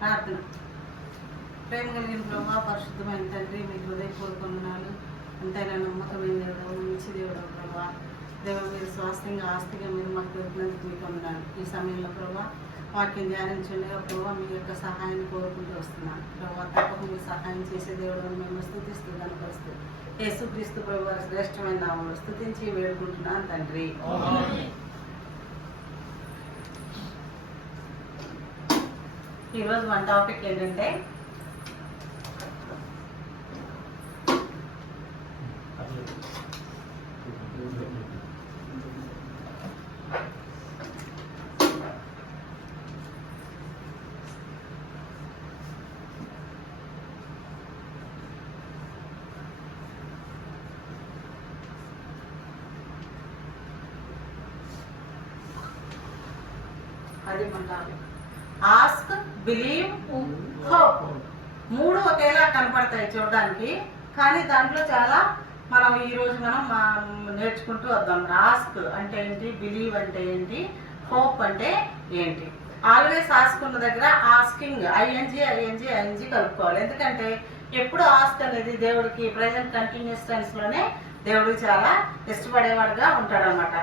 ప్రార్థన. ప్రేమ కలిగిన ప్రభావ, పరిశుద్ధమైన తండ్రి, మీ హృదయపూర్వక వందనాలు. ఎంతైనా నమ్మకమైన దేవుడు, మంచి దేవుడు ప్రభా. దేవ, మీరు స్వాస్థ్యంగా ఆస్తిగా మీరు మాకు దొరికినందుకు మీకు వందనాలు. ఈ సమయంలో ప్రభా వాక్యం ధ్యానించండిగా ప్రభావ మీ యొక్క సహాయాన్ని కోరుకుంటూ వస్తున్నాను ప్రభావ. తప్పకుండా మీరు సహాయం చేసే దేవుడు మేము స్తుతిస్తూ కనపరుస్తూ యేసుక్రీస్తు ప్రభు శ్రేష్టమైన నామములో స్తుతించి వేడుకుంటున్నాను తండ్రి. ఈరోజు మన టాపిక్ ఏంటంటే అది మన టాపిక్. Ask, believe, hope. మూడు ఒకేలా కనపడతాయి చూడడానికి, కానీ దాంట్లో చాలా మనం ఈరోజు నేర్చుకుంటూ వద్దాం. ఆస్క్ అంటే ఏంటి, బిలీవ్ అంటే ఏంటి, హోప్ అంటే ఏంటి. ఆల్వేస్ ఆస్క్ ఉన్న దగ్గర ఆస్కింగ్ ఐఎన్జి కలుపుకోవాలి. ఎందుకంటే ఎప్పుడు ఆస్క్ అనేది దేవుడికి ప్రెజెంట్ కంటిన్యూస్ టెన్స్ లోనే దేవుడికి చాలా ఇష్టపడేవాడుగా ఉంటాడనమాట.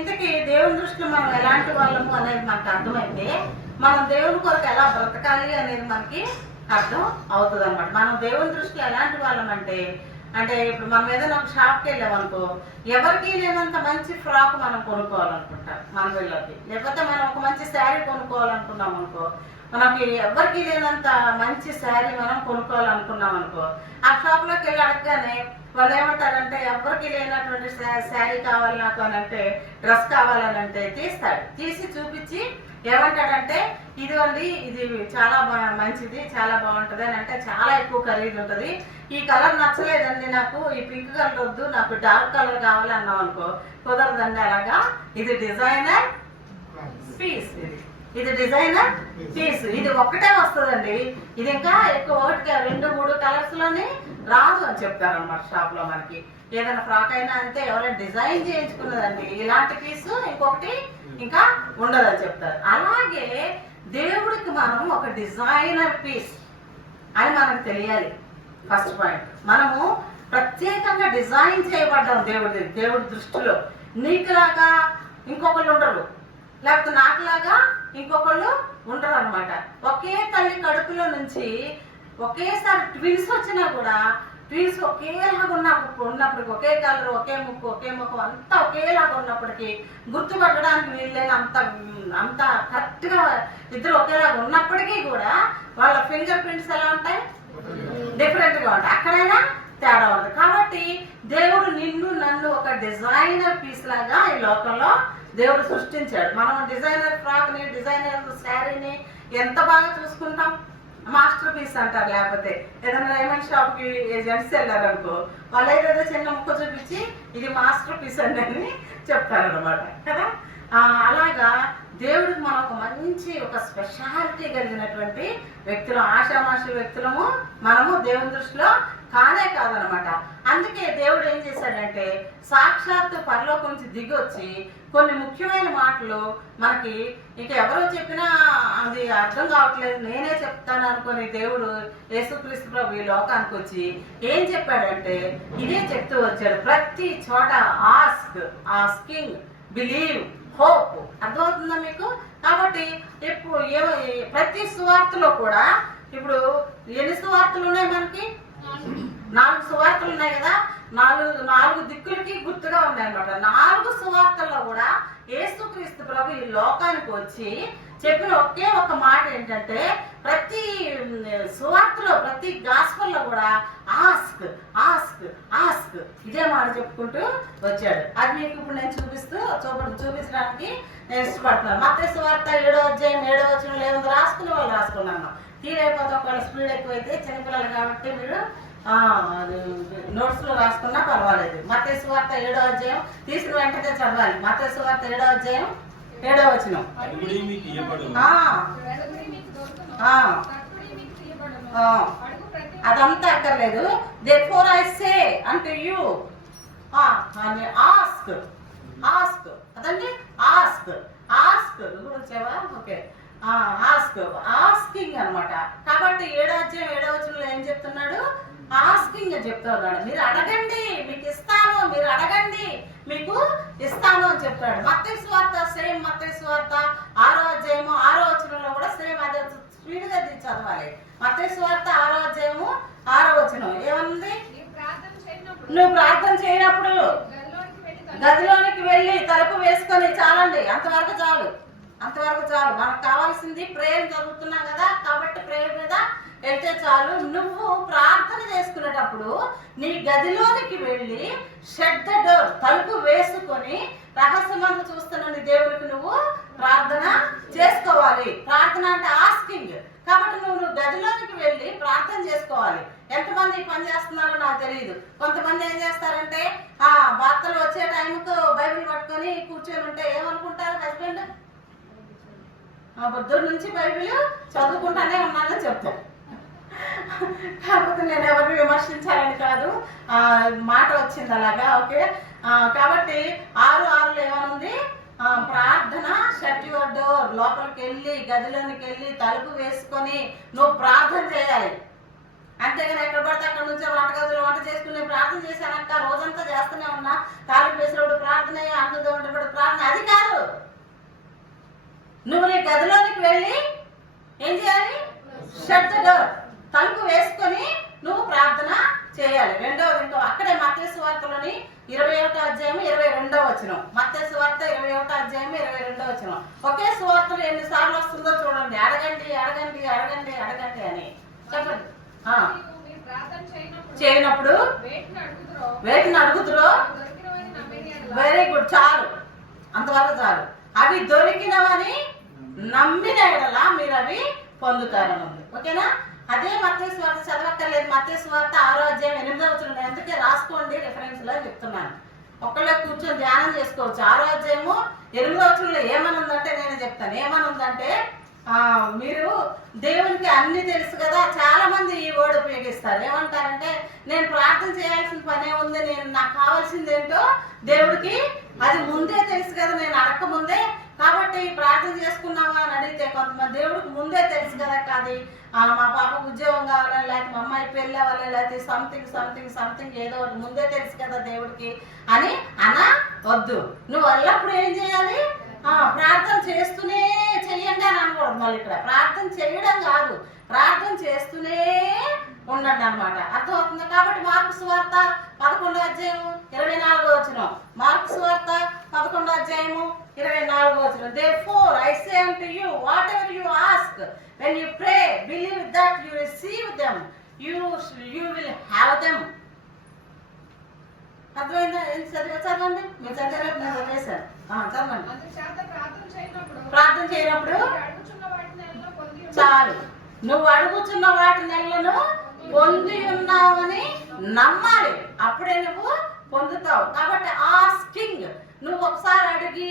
ఇంతకీ దేవుని దృష్టిలో మనం ఎలాంటి వాళ్ళము అనేది మనకు అర్థమైతే మనం దేవుని కొరకు ఎలా బ్రతకాలి అనేది మనకి అర్థం అవుతుంది అనమాట. మనం దేవుని దృష్టిలో ఎలాంటి వాళ్ళం అంటే ఇప్పుడు మనం ఏదైనా ఒక షాప్కి వెళ్ళామనుకో, ఎవరికి లేనంత మంచి ఫ్రాక్ మనం కొనుక్కోవాలనుకుంటాం మన వీళ్ళకి. లేకపోతే మనం ఒక మంచి శారీ కొనుక్కోవాలనుకున్నాం అనుకో, మనకి ఎవరికి లేనంత మంచి శారీ మనం కొనుక్కోవాలనుకున్నాం అనుకో, ఆ షాప్లోకి వెళ్ళి అడగగానే వాళ్ళు ఏమంటారంటే ఎవరికి లేనటువంటి శారీ కావాలి నాకు అని అంటే, డ్రెస్ కావాలని అంటే తీస్తాడు. తీసి చూపించి ఏమంటాడంటే ఇదిగోండి, ఇది చాలా మంచిది, చాలా బాగుంటుంది అని అంటే చాలా ఎక్కువ ఖరీదు ఉంటుంది. ఈ కలర్ నచ్చలేదండి నాకు, ఈ పింక్ కలర్ వద్దు, నాకు డార్క్ కలర్ కావాలి అన్నాం అనుకో, కుదరదండి. అలాగా ఇది డిజైనర్ పీస్, ఇది డిజైనర్ పీస్, ఇది ఒక్కటే వస్తుందండి, ఇది ఇంకా ఎక్కువ ఒకటి 2-3 కలర్స్ లోనే రాదు అని చెప్తారు అనమాట షాప్ లో. మనకి ఏదైనా ఫ్రాక్ అయినా అంతే, ఎవరైనా డిజైన్ చేయించుకున్నదండి ఇలాంటి పీస్ ఇంకొకటి ఇంకా ఉండదని చెప్తారు. అలాగే దేవుడికి మనం ఒక డిజైనర్ పీస్ అని మనకు తెలియాలి. ఫస్ట్ పాయింట్, మనము ప్రత్యేకంగా డిజైన్ చేయబడ్డాం దేవుడి దృష్టిలో. నీకులాగా ఇంకొకళ్ళు ఉండరు, లేకపోతే నాకులాగా ఇంకొకళ్ళు ఉండరు అనమాట. ఒకే తల్లి కడుపులో నుంచి ఒకేసారి ట్విన్స్ వచ్చినా కూడా ట్విన్స్ ఒకేలాగా ఉన్నప్పటికీ, ఒకే కలర్, ఒకే ముక్కు, ఒకే ముఖం అంతా ఒకేలాగా ఉన్నప్పటికీ గుర్తుపట్టడానికి వీళ్ళైన అంత కరెక్ట్గా ఇద్దరు ఒకేలాగా ఉన్నప్పటికీ కూడా వాళ్ళ ఫింగర్ ప్రింట్స్ ఎలా ఉంటాయి, డిఫరెంట్గా ఉంటాయి. అక్కడైనా తేడా ఉంటుంది. కాబట్టి దేవుడు నిన్ను నన్ను ఒక డిజైనర్ పీస్ లాగా ఈ లోకంలో దేవుడు సృష్టించాడు. మనం డిజైనర్ ఫ్రాక్ని, డిజైనర్ శారీని ఎంత బాగా చూసుకుంటాం, మాస్టర్ పీస్ అంటారు. లేకపోతే ఏదైనా డైమండ్ షాప్ కి జెంట్స్ వెళ్ళారు అనుకో, వాళ్ళు ఏదైనా చిన్న ముక్క చూపించి ఇది మాస్టర్ పీస్ అని చెప్తారు అనమాట కదా. అలాగా దేవుడికి మనం ఒక మంచి ఒక స్పెషాలిటీ కలిగినటువంటి వ్యక్తులు, ఆషామాషి వ్యక్తులము మనము దేవుని దృష్టిలో కానే కాదనమాట. అందుకే దేవుడు ఏం చేశాడంటే సాక్షాత్తు పరలోకం నుంచి దిగి వచ్చి కొన్ని ముఖ్యమైన మాటలు మనకి ఇక ఎవరో చెప్పినా అది అర్థం కావట్లేదు, నేనే చెప్తాను అనుకుని దేవుడు యేసుక్రీస్తు ప్రభు ఈ లోకానికి వచ్చి ఏం చెప్పాడంటే ఇదే చెప్తూ వచ్చాడు. ప్రతి చోట ఆస్కింగ్, బిలీవ్, హోప్. అర్థమవుతుందా మీకు? కాబట్టి ఇప్పుడు ప్రతి సువార్తలో కూడా, ఇప్పుడు ఎన్ని సువార్తలు ఉన్నాయి మనకి? 4 సువార్తలు ఉన్నాయి కదా. 4 దిక్కులకి గుర్తుగా ఉన్నాయి అన్నమాట. 4 సువార్తల్లో కూడా యేసుక్రీస్తు ప్రభు ఈ లోకానికి వచ్చి చెప్పిన ఒకే ఒక మాట ఏంటంటే, ప్రతి సువార్తలో, ప్రతి గాస్పల్లో కూడా ఆస్క్ ఆస్క్ ఆస్క్ ఇదే మాట చెప్పుకుంటూ వచ్చాడు. అది మీకు ఇప్పుడు నేను చూపించడానికి నేను ఇష్టపడుతున్నాను. మత్తయి సువార్త 7వ అధ్యాయం 7వ వచనంలో ఏముంది, రాసుకునే వాళ్ళు రాసుకున్నాను. తీరైపోతే ఒకవేళ స్పీడ్ ఎక్కువైతే చిన్నపిల్లలు కాబట్టి మీరు నోట్స్ లో రాసుకున్నా పర్వాలేదు. మత్తయి సువార్త 7వ అధ్యాయం తీసిన వెంటనే చదవాలి. మత్తయి సువార్త 7వ అధ్యాయం 7వ వచనం. అదంతా అక్కర్లేదు. therefore I say unto you, ask అదండి, ఆస్క్. నువ్వు వచ్చావా? ఓకే. ఆస్కింగ్ అనమాట. కాబట్టి 7వ అధ్యాయం 7వ వచనంలో ఏం చెప్తున్నాడు? ఆస్కింగ్ అని చెప్తున్నాడు. మీరు అడగండి మీకు ఇస్తాను, మీరు అడగండి మీకు ఇస్తాను అని చెప్తాడు. మత్తయి సువార్త సేమ్, మత్తయి సువార్త 6వ అధ్యాయము 6వ వచనంలో కూడా సేమ్. అదే స్పీడ్గా చదవాలి. మత్తయి సువార్త 6వ అధ్యాయము 6వ వచనం ఏమన్నది? నువ్వు ప్రార్థన చేయనప్పుడు గదిలోనికి వెళ్ళి తలుపు వేసుకొని, చాలండి, అంతవరకు చాలు, అంతవరకు చాలు. మనకు కావాల్సింది ప్రేయర్ చదువుతున్నాం కదా, కాబట్టి ప్రేయర్ మీద వెళ్తే చాలు. నువ్వు ప్రార్థన చేసుకునేటప్పుడు నీ గదిలోనికి వెళ్ళి షట్ ద డోర్, తలుపు వేసుకొని రహస్యమందు చూస్తున్న నీ దేవుడికి నువ్వు ప్రార్థన చేసుకోవాలి. ప్రార్థన అంటే ఆస్కింగ్. కాబట్టి నువ్వు గదిలోనికి వెళ్ళి ప్రార్థన చేసుకోవాలి. ఎంతమంది ఈ పని చేస్తున్నారో నాకు తెలియదు. కొంతమంది ఏం చేస్తారంటే భర్తలు వచ్చే టైంకు బైబిల్ పట్టుకొని కూర్చొని ఉంటే ఏమనుకుంటారు? హస్బెండ్ బుద్ధుడి నుంచి బైబిల్ చదువుకుంటానే ఉన్నానని చెప్తారు. కాకపోతే నేను ఎవరిని విమర్శించాలని కాదు, మాట వచ్చింది అలాగా. ఓకే, కాబట్టి 6:6లో ఏమనుంది? ప్రార్థన, షట్ యువర్ డోర్, లోపలికి వెళ్ళి గదిలోనికి వెళ్ళి తలుపు వేసుకొని నువ్వు ప్రార్థన చేయాలి. అంతేగాని ఎక్కడ పడితే అక్కడ నుంచి వంటగదిలో వంట చేసుకుని ప్రార్థన చేశానక్క, రోజంతా చేస్తూనే ఉన్నా, తాలింపు వేసినప్పుడు ప్రార్థన, అందులో ఉంటే ప్రార్థన, అది కాదు. నువ్వు నీ గదిలోనికి వెళ్ళి ఏం చేయాలి? షట్ ద డోర్, తలుపు వేసుకొని నువ్వు ప్రార్థన చేయాలి. రెండవది అక్కడే మత్తయి సువార్తలోని 21వ అధ్యాయం 22వ వచనం. మత్తయి సువార్త 21వ అధ్యాయం 22వ వచనం. ఒకే సువార్తలు ఎన్నిసార్లు వస్తుందో చూడండి. అడగండి అడగండి అడగండి అడగండి అని చెప్పండి. చేయనప్పుడు వేటిని అడుగుతురో, వెరీ గుడ్, చాలు, అంతవరకు చాలు. అవి దొరికినవని నమ్మిన ఎడల మీరు అవి పొందుతారని ఉంది. ఓకేనా? అదే మత్తయి సువార్త చదవక్కర్లేదు. మత్తయి సువార్త 6వ అధ్యాయం 8వ వచనం. అందుకే రాసుకోండి, రిఫరెన్స్ లో చెప్తున్నాను. ఒక్కళ్ళే కూర్చొని ధ్యానం చేసుకోవచ్చు. 6వ అధ్యాయము 8వ వచనంలో ఏమనుందంటే నేను చెప్తాను. ఏమనుందంటే మీరు దేవునికి అన్ని తెలుసు కదా. చాలా మంది ఈ వర్డ్ ఉపయోగిస్తారు. ఏమంటారంటే నేను ప్రార్థన చేయాల్సిన పనే ఉంది, నేను నాకు కావాల్సింది ఏంటో దేవుడికి అది ముందే తెలుసు కదా, నేను అడగక ముందే, కాబట్టి ప్రార్థన చేసుకున్నావా అని అడిగితే కొంతమంది దేవుడికి ముందే తెలుసు కదా, కాదు మా పాపకు ఉద్యోగం కావాలని, లేకపోతే మా అమ్మాయి పెళ్ళి అవ్వాలి, లేకపోతే సంథింగ్ సంథింగ్ సంథింగ్ ఏదో ఒకటి ముందే తెలుసు కదా దేవుడికి అని వద్దు. నువ్వు ఎల్లప్పుడు ఏం చేయాలి? ప్రార్థన చేస్తూనే చెయ్యండి అని అనకూడదు. మళ్ళీ ఇక్కడ ప్రార్థన చేయడం కాదు, ప్రార్థన చేస్తూనే ఉండండి అనమాట. అర్థమవుతుంది? కాబట్టి మార్కు సువార్త 11వ అధ్యాయము 24వ వచనం. మార్కు సువార్త 11వ అధ్యాయము 24వ వచనం. Therefore I say unto you, whatever you ask when you pray, believe that you receive them, you will have them. అర్థమైందా? చదవండి, మీరు చదివేటప్పుడు నేను చదివేశాను. చదవండి. ప్రార్థన చేయనప్పుడు చాలు, నువ్వు అడుగుతున్న వాటి నెలను పొంది ఉన్నావని నమ్మాలి, అప్పుడే నువ్వు పొందుతావు. కాబట్టి ఆస్కింగ్, నువ్వు ఒకసారి అడిగి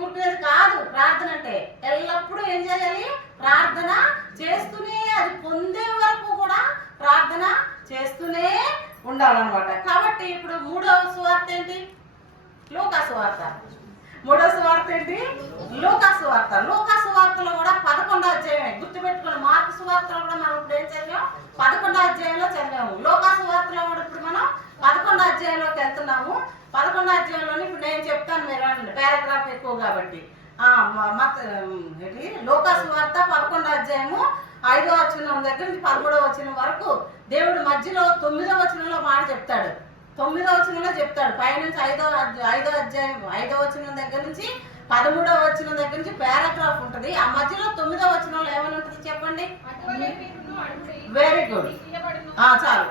ఊరుకునేది కాదు ప్రార్థన అంటే. ఎల్లప్పుడూ ఏం చేయాలి? ప్రార్థన చేస్తూనే, అది పొందే వరకు కూడా ప్రార్థన చేస్తూనే ఉండాలన్నమాట. కాబట్టి ఇప్పుడు 3వ సువార్త ఏంటి? లూకా సువార్త. 3వ సువార్త ఏంటి? లూకా సువార్త. లూకా సువార్తలో కూడా 11వ అధ్యాయమే గుర్తుపెట్టుకుని. మార్కు సువార్తలో కూడా మనం ఇప్పుడు ఏం చదివాం? 11వ అధ్యాయంలో చదివాము. లూకా సువార్తలో కూడా ఇప్పుడు మనం 11వ అధ్యాయంలోకి వెళ్తున్నాము. 11వ అధ్యాయంలోని ఇప్పుడు నేను చెప్తాను, మీరు అనండి, పారాగ్రాఫ్ ఎక్కువ కాబట్టి. లూకా సువార్త 11వ అధ్యాయము 5వ వచనం దగ్గర నుంచి 13వ వచనం వరకు దేవుడు మధ్యలో 9వ వచనంలో మాట చెప్తాడు. 9వ వచనంలో చెప్తాడు. పైనుంచి 5వ అధ్యాయం 5వ వచనం దగ్గర నుంచి 13వ వచనం దగ్గర నుంచి పారాగ్రాఫ్ ఉంటుంది. ఆ మధ్యలో 9వ వచనంలో ఏమని ఉంటుంది చెప్పండి? వెరీ గుడ్, చాలు.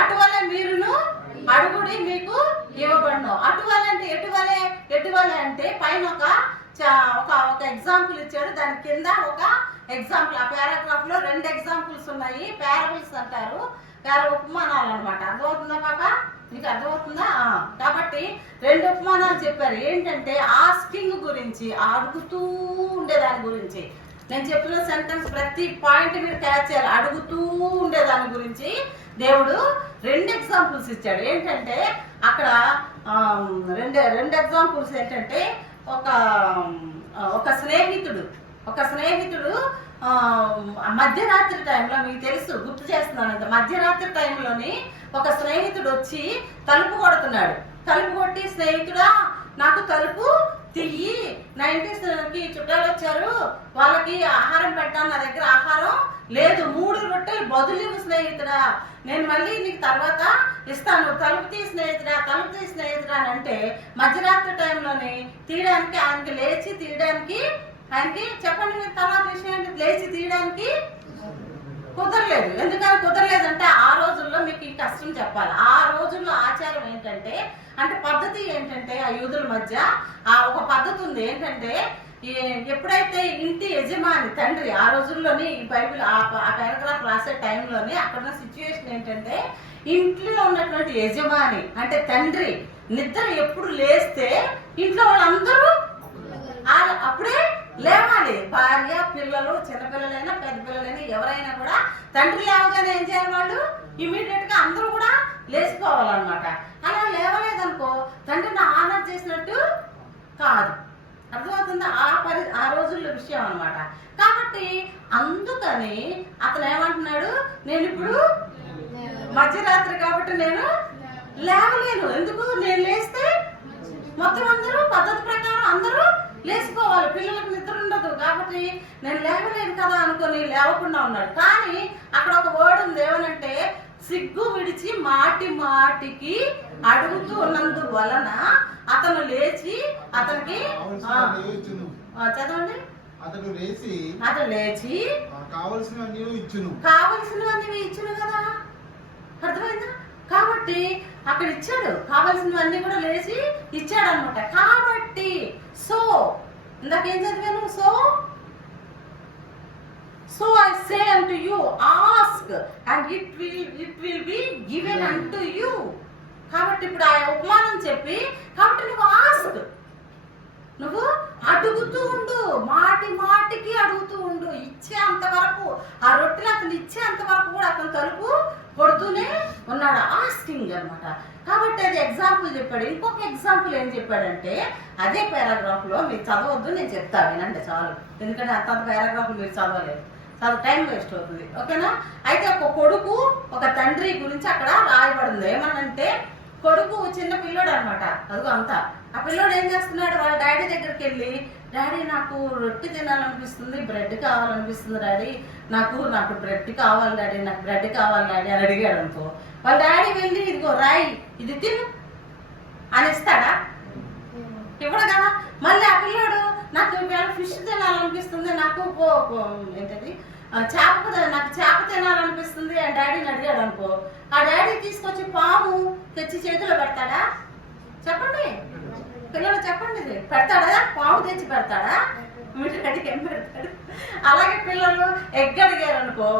అటువలే మీరును అడుగుడి మీకు ఇవ్వబడును. అటువలే అంటే ఎటువలే అంటే పైన ఒక ఎగ్జాంపుల్ ఇచ్చాడు, దాని కింద ఒక ఎగ్జాంపుల్. ఆ పారాగ్రాఫ్ లో 2 ఎగ్జాంపుల్స్ ఉన్నాయి. పారబుల్స్ అంటారు, ఉపమానాలు అనమాట. అర్థమవుతుందా పాప? మీకు అర్థమవుతుందా? కాబట్టి 2 ఉపమానాలు చెప్పారు. ఏంటంటే ఆస్కింగ్ గురించి, అడుగుతూ ఉండేదాని గురించి. నేను చెప్పిన సెంటెన్స్ ప్రతి పాయింట్ మీరు క్యాచ్ చేయాలి. అడుగుతూ ఉండేదాని గురించి దేవుడు 2 ఎగ్జాంపుల్స్ ఇచ్చాడు. ఏంటంటే అక్కడ 2 ఎగ్జాంపుల్స్ ఏంటంటే ఒక స్నేహితుడు ఒక స్నేహితుడు మధ్యరాత్రి టైంలో, మీకు తెలుసు, గుర్తు చేస్తున్నాను, మధ్యరాత్రి టైంలోని ఒక స్నేహితుడు వచ్చి తలుపు కొడుతున్నాడు. తలుపు కొట్టి, స్నేహితుడా నాకు తలుపు తీయి, 90కి చుట్టాలు వచ్చారు, వాళ్ళకి ఆహారం పెట్టాను, నా దగ్గర ఆహారం లేదు, 3 రొట్టెలు బదులు స్నేహితుడా, నేను మళ్ళీ నీకు తర్వాత ఇస్తాను, తలుపు తీ స్నేహితుడా, తలుపు తీ స్నేహితుడా అని అంటే మధ్యరాత్రి టైంలోని తీయడానికి, ఆయనకి లేచి తీయడానికి, ఆయనకి చెప్పండి మీరు తర్వాత విషయం, లేచి తీయడానికి కుదరలేదు. ఎందుకని కుదరలేదంటే ఆ రోజుల్లో మీకు ఈ కష్టం చెప్పాలి. ఆ రోజుల్లో ఆచారం ఏంటంటే, అంటే పద్ధతి ఏంటంటే, ఆ యూదుల మధ్య ఒక పద్ధతి ఉంది. ఏంటంటే ఎప్పుడైతే ఇంటి యజమాని తండ్రి, ఆ రోజుల్లోని ఈ బైబిల్ ఆ పారాగ్రాఫ్ రాసే టైంలోని అక్కడ ఉన్న సిచ్యువేషన్ ఏంటంటే, ఇంట్లో ఉన్నటువంటి యజమాని అంటే తండ్రి నిద్ర ఎప్పుడు లేస్తే ఇంట్లో వాళ్ళందరూ అప్పుడే లేవాలి. భార్య, పిల్లలు, చిన్నపిల్లలైనా పెద్ద పిల్లలైనా ఎవరైనా కూడా తండ్రి లేవగానే ఏం చేయాలి, వాళ్ళు ఇమీడియట్ గా అందరూ కూడా లేచిపోవాలన్నమాట. అలా లేవలేదనుకో తండ్రిని ఆనర్ చేసినట్టు కాదు. అర్థమవుతుందా? ఆ రోజుల్లో విషయం అనమాట. కాబట్టి అందుకని అతను ఏమంటున్నాడు, నేను ఇప్పుడు మధ్యరాత్రి కాబట్టి నేను లేవలేను. ఎందుకు? నేను లేస్తే మొత్తం అందరూ పద్ధతి ప్రకారం అందరూ లేచిపోవాలి, పిల్లలకు నిద్ర ఉండదు, కాబట్టి నేను లేవలేను కదా అనుకుని లేవకుండా ఉన్నాడు. కానీ అక్కడ ఒక వర్డ్ ఉంది, ఏమనంటే సిగ్గు విడిచి మాటి మాటికి అడుగుతూ ఉన్నందు వలన అతను లేచి అతనికి చదవండి, అతను లేచి కావలసినవన్నీ ఇచ్చును కదా. అర్థమైందా? కాబట్టి అక్కడ ఇచ్చాడు, కావలసినవన్నీ కూడా లేచి ఇచ్చాడు అనమాట. కాబట్టి సో ఇందాకేం చదివాను, so I say unto you, ask and it will be given unto you. కాబట్టి ఇప్పుడు ఆ ఉపమానం చెప్పి, కాబట్టి నువ్వు ఆస్క్, నువ్వు అడుగుతూ ఉండు, మాటి మాటికి అడుగుతూ ఉండు, ఇచ్చేంత వరకు, ఆ రొట్టెలు అతను ఇచ్చేంత వరకు కూడా అతను తలుపు కొడుతూనే ఉన్నాడు, ఆస్కింగ్ అనమాట. కాబట్టి అది ఎగ్జాంపుల్ చెప్పాడు. ఇంకొక ఎగ్జాంపుల్ ఏం చెప్పాడంటే, అదే పారాగ్రాఫ్ లో మీరు చదవద్దు, నేను చెప్తా వినండి చాలు, ఎందుకంటే అంత పారాగ్రాఫ్ మీరు చదవలేదు, టైం వేస్ట్ అవుతుంది. ఓకేనా? అయితే ఒక కొడుకు ఒక తండ్రి గురించి అక్కడ రాయబడింది. ఏమనంటే కొడుకు చిన్న పిల్లోడు అనమాట, అదిగో అంతా. ఆ పిల్లోడు ఏం చేస్తున్నాడు, వాళ్ళ డాడీ దగ్గరికి వెళ్ళి, డాడీ నాకు రొట్టె తినాలనిపిస్తుంది, బ్రెడ్ కావాలనిపిస్తుంది డాడీ, నాకు బ్రెడ్ కావాలి డాడీ, నాకు బ్రెడ్ కావాలి డాడీ అని అడిగాడు అనుకో, వాళ్ళ డాడీ వెళ్ళి ఇదిగో రాయి, ఇది తిను అని ఇస్తాడా? ఇవ్వడు కదా. మళ్ళీ ఆ పిల్లోడు నాకు ఫిష్ తినాలనిపిస్తుంది, నాకు ఏంటది నాకు చేప తినాలనిపిస్తుంది అని డాడీని అడిగాడు అనుకో, ఆ డాడీ తీసుకొచ్చి పాము తెచ్చి చేతిలో పెడతాడా? చెప్పండి పిల్లలు, చెప్పండి, పెడతాడా? పాము తెచ్చి పెడతాడా? మీరు డాడీకి ఏం పెడతాడు? అలాగే పిల్లలు ఎగ్ అడిగారు అనుకో,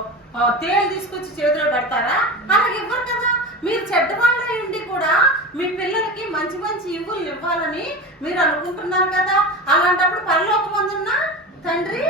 తేలు తీసుకొచ్చి చేతిలో పెడతారా? అలాగే ఇవ్వరు కదా. మీరు చెడ్డవాళ్ళై ఉండి కూడా మీ పిల్లలకి మంచి మంచి ఇవ్వులు ఇవ్వాలని మీరు అనుకుంటున్నారు కదా. అలాంటప్పుడు పరలోకమందున్న తండ్రి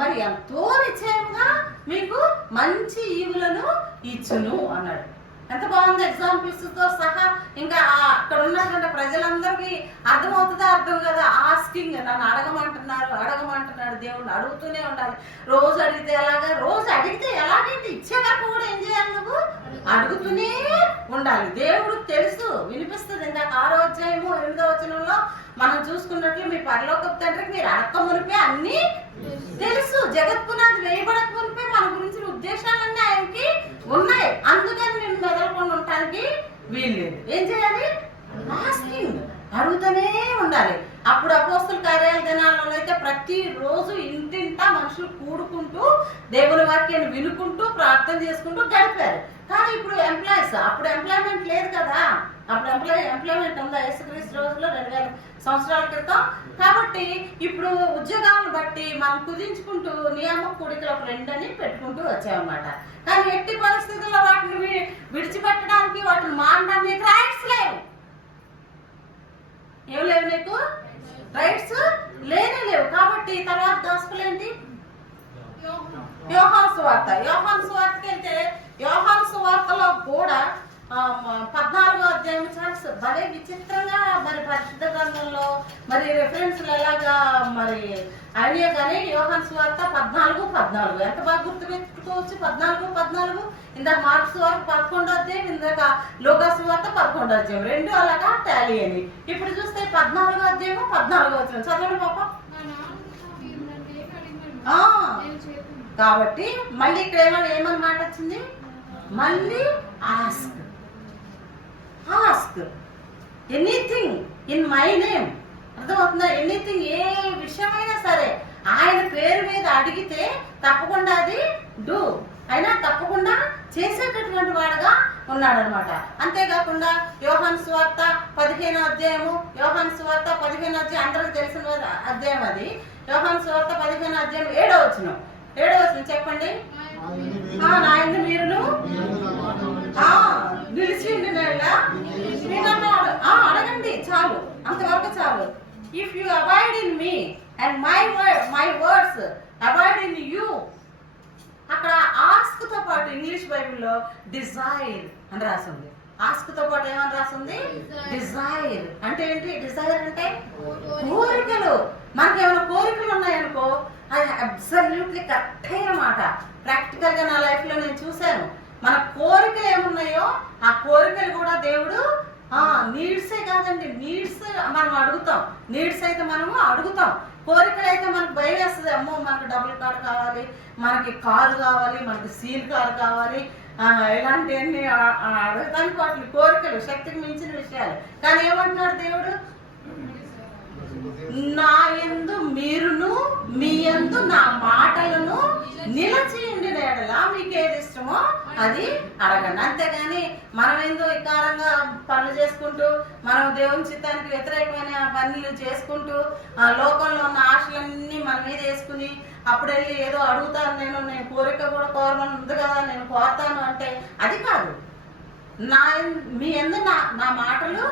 మరి ఎంతో నిశ్చయంగా మీకు మంచి ఈవులను ఇచ్చును అన్నాడు. ఎంత బాగుంది ఎగ్జాంపుల్స్ తో సహా. ఇంకా అక్కడ ఉన్నటువంటి ప్రజలందరికీ అర్థమవుతుందా? అర్థం కదా. ఆస్కింగ్, నన్ను అడగమంటున్నాడు దేవుడు, అడుగుతూనే ఉండాలి. రోజు అడిగితే ఎలాగైతే ఇచ్చే వరకు కూడా ఏం చేయాలి, నువ్వు అడుగుతూనే ఉండాలి. దేవుడు తెలుసు, వినిపిస్తుంది. ఇందాక 6వ అధ్యాయము 8వ వచనంలో మనం చూసుకున్నట్లు, మీ పరలోకపు తండ్రికి మీరు అడక్క మునిపే అన్ని తెలుసు, జగత్పునాది వేయబడక మునిపే మన గురించిన ఉద్దేశాలన్నీ ఆయనకి ఉన్నాయి. అందుకని నేను మెదలకుండా ఉండటానికి వీల్లేదు. ఏం చేయాలి? ఆస్కింగ్, అడుగుతూనే ఉండాలి. అప్పుడు అపోస్తుల కార్యాల దినాల్లో అయితే ప్రతిరోజు ఇంటింటా మనుషులు కూడుకుంటూ దేవుని వాక్యాన్ని వినుకుంటూ ప్రార్థన చేసుకుంటూ గడిపారు. కానీ ఇప్పుడు ఎంప్లాయీస్, అప్పుడు ఎంప్లాయ్మెంట్ లేదు కదా. అప్పుడు ఎంప్లాయ్మెంట్ ఉందా యేసుక్రీస్తు రోజుల్లో 2000 సంవత్సరాల క్రితం? కాబట్టి ఇప్పుడు ఉద్యోగాలను బట్టి మనం కుదించుకుంటూ నియామక కూడికలు ఒక 2 అని పెట్టుకుంటూ వచ్చామన్నమాట. కానీ ఎట్టి పరిస్థితుల్లో వాటిని విడిచిపెట్టడానికి, వాటిని మానడానికి రైట్స్ లేవు. ఏం లేవు, నీకు రైట్స్ లేవు. కాబట్టి తర్వాత గాస్పెల్ ఏంటి? యోహాను సువార్త. యోహాను సువార్తకి వెళ్తే యోహాను సువార్తలో కూడా 14వ అధ్యాయం చాలా భలే విచిత్రంగా మరి పరిశుద్ధ గ్రంథంలో మరి రెఫరెన్స్లు ఎలాగా మరి అయినా కానీ యోహాను సువార్త 14:14 ఎంత బాగా గుర్తుపెట్టుకోవచ్చు. 14:14 ఇందాక మార్క్స్ సువార్త 11వ అధ్యాయం, ఇందాక లూకా సువార్త 11వ అధ్యాయం, రెండు అలాగా టాలీ అని. ఇప్పుడు చూస్తే 14వ అధ్యాయం 14వ వచనం చదవండి పాప. కాబట్టి మళ్ళీ ఇక్కడ ఏమని మాట వచ్చింది, మళ్ళీ ask anything in my name. అర్థమవుతుందా? ఎనీథింగ్, ఏ విషయమైనా సరే ఆయన పేరు మీద అడిగితే తప్పకుండా అది డూ, అయినా తప్పకుండా చేసేటటువంటి వాడుగా ఉన్నాడనమాట. అంతేకాకుండా యోహాను సువార్త 15వ అధ్యాయము, యోహాను సువార్త 15వ అధ్యాయం అందరికి తెలిసిన అధ్యాయం అది. యోహాను సువార్త 15వ అధ్యాయం 7వ వచనం చెప్పండి. నా యందు మీరును నిలిచి అడగండి, చాలు, అంతవరకు చాలు. If you avoid in me and my words avoid in you. అక్కడ ఆస్క్ తో పాటు ఇంగ్లీష్ బైబిల్లో డిజైర్ అని రాసింది. ఆస్క్ తో పాటు ఏమని రాసింది, డిజైర్. అంటే ఏంటి డిజైర్ అంటే? కోరికలు. మనకేమైనా కోరికలు ఉన్నాయనుకో, అది అబ్సల్యూట్లీ కరెక్ట్ అయిన మాట. ప్రాక్టికల్ గా నా లైఫ్ లో నేను చూశాను. మన కోరికలు ఏమున్నాయో ఆ కోరికలు కూడా దేవుడు నీడ్సే కాదండి, నీడ్స్ మనం అడుగుతాం. నీడ్స్ అయితే మనము అడుగుతాం. కోరికలు అయితే మనకు భయం వేస్తుంది. అమ్మో మనకు డబుల్ కార్ కావాలి, మనకి కారు కావాలి, మనకి సీల్ కారు కావాలి, ఇలాంటివన్నీ అడగడానికి వాటి కోరికలు శక్తికి మించిన విషయాలు. కానీ ఏమంటున్నాడు దేవుడు, నా యందు మీరును మీ యందు నా మాటలను నిలిచి ఉండిన ఎడల మీకు ఏది ఇష్టమో అది అడగండి. అంతేగాని మనం ఏందో వికారంగా పనులు చేసుకుంటూ, మనం దేవుని చిత్తానికి వ్యతిరేకమైన పనులు చేసుకుంటూ, ఆ లోకంలో ఉన్న ఆశలన్నీ మన మీద వేసుకుని అప్పుడు వెళ్ళి ఏదో అడుగుతాను, నేను కోరిక కూడా కోరమని ఉంది కదా, నేను కోరుతాను అంటే అది కాదు. మీ యందు నా మాటలు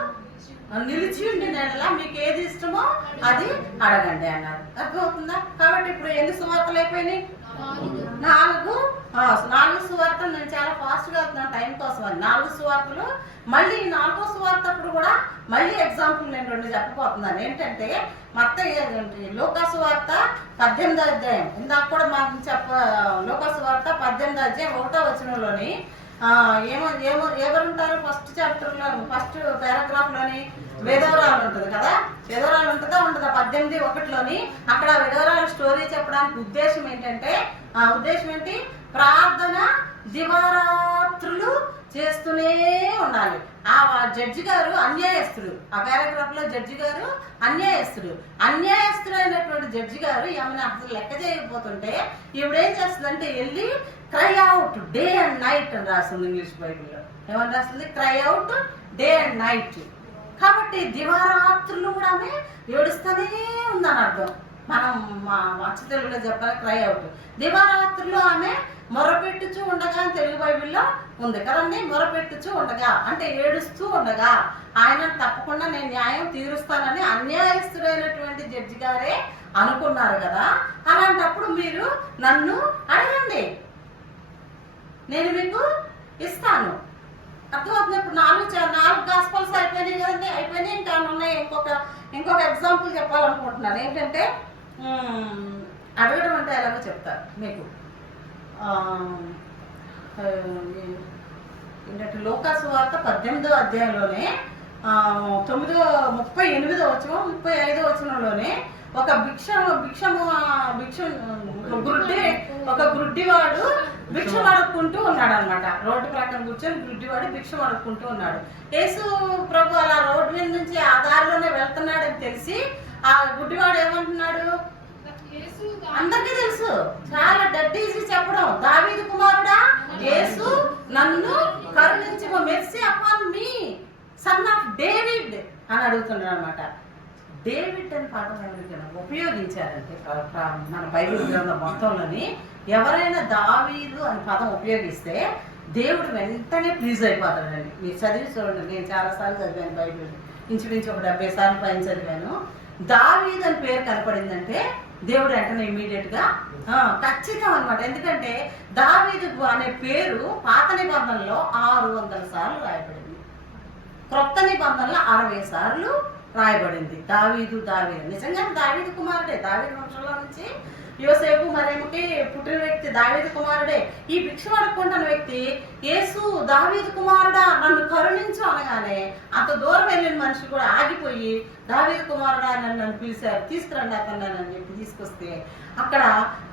నిలిచి ఉండినలా మీకు ఏది ఇష్టమో అది అడగండి అన్నారు. అర్థమవుతుందా? కాబట్టి ఇప్పుడు ఎన్ని సువార్తలు అయిపోయినాయి? 4 సువార్తలు. నేను చాలా ఫాస్ట్ గా వెళ్తున్నాను టైం కోసం అని. 4 సువార్తలు. మళ్ళీ 4వ సువార్త అప్పుడు కూడా మళ్ళీ ఎగ్జాంపుల్ నేను 2 చెప్పబోతున్నాను. ఏంటంటే లూకా సువార్త 18వ అధ్యాయం, ఇందాక కూడా మాకు లూకా సువార్త 18వ అధ్యాయం 1వ వచనంలోని ఎవరుంటారు? ఫస్ట్ చాప్టర్ లో ఫస్ట్ పారాగ్రాఫ్ లోని విధవరాలు ఉంటుంది కదా. విధవరాలు ఉంటుందా ఉండదా? 18:1లోని అక్కడ విధవరాలు స్టోరీ చెప్పడానికి ఉద్దేశం ఏంటంటే, ఉద్దేశం ఏంటి? ప్రార్థన దివారాత్రులు చేస్తూనే ఉండాలి. ఆ జడ్జి గారు అన్యాయస్తుడు. ఆ పారాగ్రాఫ్ లో జడ్జి గారు అన్యాయస్తుడు. అన్యాయస్తుడైనటువంటి జడ్జి గారు ఏమైనా అసలు లెక్క చేయకపోతుంటే ఈవిడేం చేస్తుందంటే వెళ్ళి cry out day and night అని రాస్తుంది ఇంగ్లీష్ బైబిల్లో. ఏమని రాస్తుంది? Cry out day and night. కాబట్టి దివారాత్రులు కూడా ఆమె ఏడుస్తూనే ఉందని అర్థం. మనం మా అచ్చ తెలుగులో చెప్పాలి క్రై అవుట్. దివారాత్రులు ఆమె మొరపెట్టుచూ ఉండగా అని తెలుగు బైబిల్లో ఉంది కదండి. మొరపెట్టుచూ ఉండగా అంటే ఏడుస్తూ ఉండగా ఆయన తప్పకుండా నేను న్యాయం తీరుస్తానని అన్యాయస్తుడైనటువంటి జడ్జి గారే అనుకున్నారు కదా. అలాంటప్పుడు మీరు నన్ను అడగండి, నేను మీకు ఇస్తాను. అర్థమవుతుంది? ఇప్పుడు 4 గాస్పల్స్ అయిపోయినాయి కదండి. అయిపోయినాయి, ఇంకా ఉన్నాయి. ఇంకొక ఎగ్జాంపుల్ చెప్పాలనుకుంటున్నాను. ఏంటంటే అడగడం అంటే ఎలాగో చెప్తారు మీకు. ఏంటంటే లూకా సువార్త 18వ అధ్యాయంలోనే 38వ వచనం 35వ వచనంలోనే ఒక గుడ్డివాడు భిక్షం అడుక్కుంటూ ఉన్నాడు అనమాట. రోడ్డు ప్రక్కన కూర్చొని గుడ్డివాడు భిక్షం అడుక్కుంటూ ఉన్నాడు. యేసు ప్రభు అలా రోడ్డు మీద నుంచి ఆ దారిలోనే వెళ్తున్నాడని తెలిసి ఆ గుడ్డివాడు ఏమంటున్నాడు? అందరికీ తెలుసు, చాలా డెడ్ ఈజీ చెప్పడం. దావీదు కుమారుడా యేసు నన్ను కరుణించు, mercy upon me son of David అని అడుగుతున్నాడు అనమాట. డేవిడ్ అని పదం ఎవరికైనా ఉపయోగించారంటే మన బైబిల్ గ్రంథం మొత్తంలోని ఎవరైనా దావీదు అని పదం ఉపయోగిస్తే దేవుడు వెంటనే ప్లీజ్ అయిపోతాడండి. మీరు చదివి చూడండి. నేను చాలాసార్లు చదివాను బైబిల్, ఇంచుమించు ఒక 70 సార్లు పైన చదివాను. దావీదు అని పేరు కనపడిందంటే దేవుడు వెంటనే ఇమీడియట్గా ఖచ్చితం అనమాట. ఎందుకంటే దావీదు అనే పేరు పాత నిబంధనలో 600 సార్లు రాయబడింది, క్రొత్త నిబంధనలో 60 సార్లు రాయబడింది. దావీదు నిజంగా దావీదు కుమారుడే. దావీదు వంశంలో నుంచి యోసేపు మరియమ్మకి పుట్టిన వ్యక్తి దావీదు కుమారుడే. ఈ భిక్ష అడుక్కుంటున్న వ్యక్తి యేసు దావీదు కుమారుడా నన్ను కరుణించు అనగానే అంత దూరం వెళ్ళిన మనిషి కూడా ఆగిపోయి దావీదు కుమారుడా నన్ను పిలిచారు, తీసుకురండి అతను అని చెప్పి తీసుకొస్తే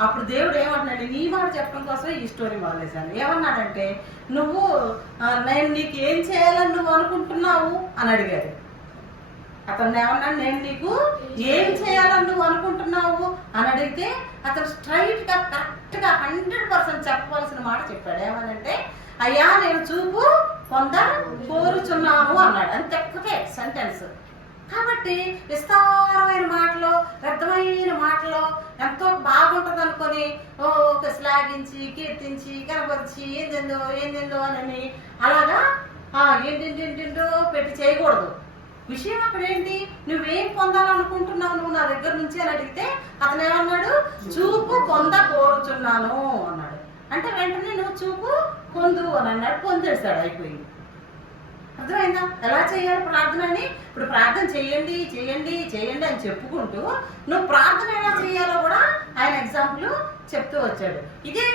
అప్పుడు దేవుడు ఏమంటున్నాడు, నీ మాట చెప్పడం కోసం ఈ స్టోరీ మొదలేశాను. ఏమన్నాడంటే, నువ్వు నేను నీకు ఏం చేయాలని నువ్వు అనుకుంటున్నావు అని అడిగాడు. అతను ఏమన్నాడు, నేను నీకు ఏం చేయాలని నువ్వు అనుకుంటున్నావు అని అడిగితే అతను స్ట్రైట్ గా కరెక్ట్ గా 100% చెప్పవలసిన మాట చెప్పాడు. ఏమనంటే, అయ్యా నేను చూపు కోరుచున్నాను అన్నాడు. అంత ఒక్కటే సెంటెన్స్. కాబట్టి విస్తారమైన మాటలో, వ్యర్థమైన మాటలో ఎంతో బాగుంటుంది అనుకొని ఒక శ్లాఘించి కీర్తించి కనపరిచి ఏందేందో అని అలాగా ఏంటింటింటింటో పెట్టి చేయకూడదు. విషయం అక్కడ ఏంటి, నువ్వేం పొందాలనుకుంటున్నావు నువ్వు నా దగ్గర నుంచి అని అడిగితే అతను ఏమన్నాడు, చూపు కోరుచున్నాను అన్నాడు. అంటే వెంటనే నువ్వు చూపు పొందు అని అన్నాడు. పొందేస్తాడు, అయిపోయింది. అర్థమైందా ఎలా చేయాలి ప్రార్థన అని? ఇప్పుడు ప్రార్థన చేయండి చేయండి చేయండి అని చెప్పుకుంటూ నువ్వు ప్రార్థన ఎలా చేయాలో కూడా ఆయన ఎగ్జాంపుల్ చెప్తూ వచ్చాడు. ఇదే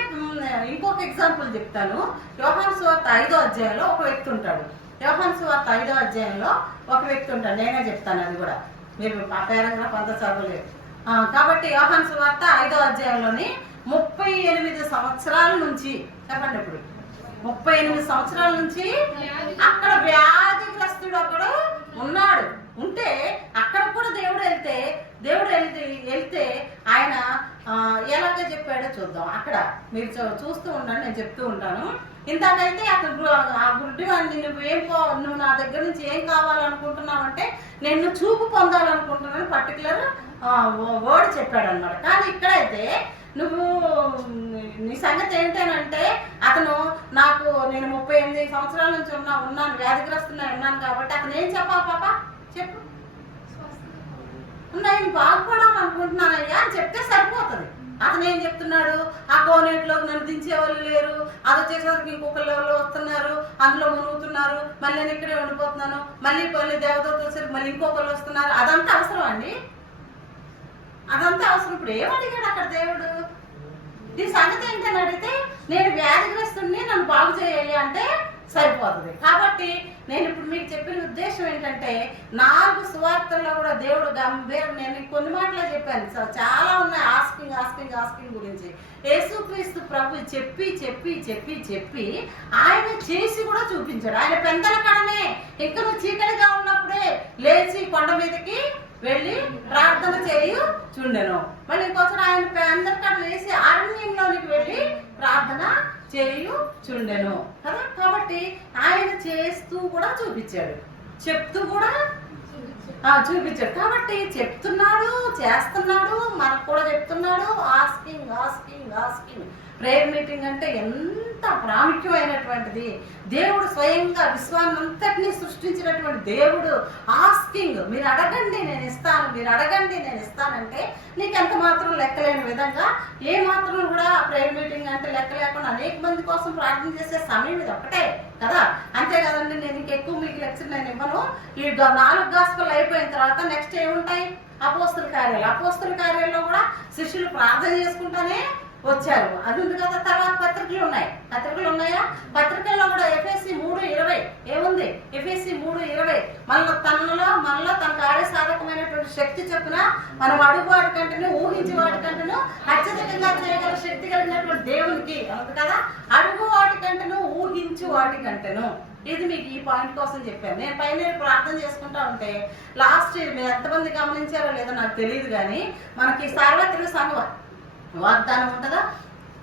ఇంకొక ఎగ్జాంపుల్ చెప్తాను. యోహాను సువార్త 5వ అధ్యాయంలో ఒక వ్యక్తి ఉంటాడు. యోహాను సువార్త 5వ అధ్యాయంలో ఒక వ్యక్తి ఉంటాడు. నేనే చెప్తాను, అది కూడా మీరు పారాగ్రాఫ్ అంతా చదవలేదు కాబట్టి. యోహాను సువార్త 5వ అధ్యాయంలోని 38 సంవత్సరాల నుంచి చెప్పండి, ఇప్పుడు 38 సంవత్సరాల నుంచి అక్కడ వ్యాధిగ్రస్తుడు ఒకడు ఉన్నాడు. ఉంటే అక్కడ కూడా దేవుడు వెళ్తే ఆయన ఎలాగ చెప్పాడో చూద్దాం. అక్కడ మీరు చూస్తూ ఉండండి, నేను చెప్తూ ఉంటాను. ఇంతకైతే అక్కడ ఆ గుడ్డి వాడిని నువ్వు నా దగ్గర నుంచి ఏం కావాలనుకుంటున్నావు అంటే, నేను చూపు పొందాలనుకుంటున్నాను పర్టికులర్ వర్డ్ చెప్పాడు అనమాట. కానీ ఇక్కడైతే నువ్వు నీ సంగతి ఏంటనంటే, అతను నేను 38 సంవత్సరాల నుంచి ఉన్నాను వ్యాధిగ్రస్తున్నా ఉన్నాను కాబట్టి అతను ఏం చెప్పాలి పాప చెప్పు, నేను బాగుపడాలనుకుంటున్నానయ్యా అని చెప్తే సరిపోతుంది. అతను ఏం చెప్తున్నాడు, ఆ కోనేటిలోకి నన్ను దించేవాళ్ళు లేరు, అది వచ్చేసరికి ఇంకొకళ్ళు ఎవరు వస్తున్నారు, అందులో మునుగుతున్నారు, మళ్ళీ నేను ఇక్కడే ఉండిపోతున్నాను, మళ్ళీ దేవతతో వచ్చేసరికి మళ్ళీ ఇంకొకళ్ళు వస్తున్నారు. అదంతా అవసరం అండి, అదంతా అవసరం. ఇప్పుడు ఏమడిగాడు అక్కడ దేవుడు? నీ సంగతి ఏంటని అడిగితే, నేను వ్యాధిగ్రస్తుడిని, నన్ను బాగు చేయాలి అంటే సరిపోతుంది. కాబట్టి నేను ఇప్పుడు మీకు చెప్పిన ఉద్దేశం ఏంటంటే, 4 సువార్తల్లో కూడా దేవుడు నేను కొన్ని మాటలే చెప్పాను, చాలా ఉన్నాయి ఆస్కింగ్ ఆస్కింగ్ ఆస్కింగ్ గురించి. యేసుక్రీస్తు ప్రభు చెప్పి చెప్పి చెప్పి చెప్పి ఆయన చేసి కూడా చూపించాడు. ఆయన పెందల కడనే ఇంకా నువ్వు చీకటిగా ఉన్నప్పుడే లేచి కొండ మీదకి వెళ్ళి ప్రార్థన చూడెను. మళ్ళీ ఇంకోసారి ఆయన పెందల కడ లేచి అరణ్యంలోనికి వెళ్ళి ప్రార్థన చూడెను కదా. కాబట్టి ఆయన చేస్తూ కూడా చూపించాడు, చెప్తూ కూడా చూపించాడు. కాబట్టి చెప్తున్నాడు, చేస్తున్నాడు, మనకు కూడా చెప్తున్నాడు. Asking asking asking. Prayer meeting అంటే ఎంత ప్రాముఖ్యమైనటువంటిది. దేవుడు స్వయంగా విశ్వాన్నంతటినీ సృష్టించినటువంటి దేవుడు ఆస్కింగ్, మీరు అడగండి నేను ఇస్తాను, మీరు అడగండి నేను ఇస్తానంటే నీకు ఎంత మాత్రం లెక్కలేని విధంగా ఏ మాత్రం కూడా ప్రేయర్ మీటింగ్ అంటే లెక్క లేకుండా అనేక మంది కోసం ప్రార్థన చేసే సమయం ఇది ఒక్కటే కదా. అంతే కదండి. నేను ఇంకెక్కువ మీకు లెక్చర్ నేను ఇవ్వను. ఈ 4 గాస్పెల్ అయిపోయిన తర్వాత నెక్స్ట్ ఏముంటాయి? అపోస్తల కార్యాలు. అపోస్తల కార్యాల్లో కూడా శిష్యులు ప్రార్థన చేసుకుంటానే వచ్చారు, అది ఉంది కదా. తర్వాత పత్రికలు ఉన్నాయా? పత్రికల్లో కూడా ఎఫెసీ 3:20 ఏముంది? ఎఫెసీ 3:20 మనలో తన కార్యసాధకమైనటువంటి శక్తి చొప్పున మనం అడుగు వాటికంటేను ఊహించి వాటికంటేను అత్యధికంగా చేయగల శక్తి కలిగినటువంటి దేవునికి అవుతుంది కదా. అడుగు వాటికంటేను ఊహించు వాటికంటేను. ఇది మీకు ఈ పాయింట్ కోసం చెప్పాను. నేను పైన ప్రార్థన చేసుకుంటా ఉంటే లాస్ట్ ఇయర్ మీరు ఎంతమంది గమనించారో లేదో నాకు తెలియదు, కానీ మనకి సార్వత్రిక సంఘ వాగ్దానం ఉండదా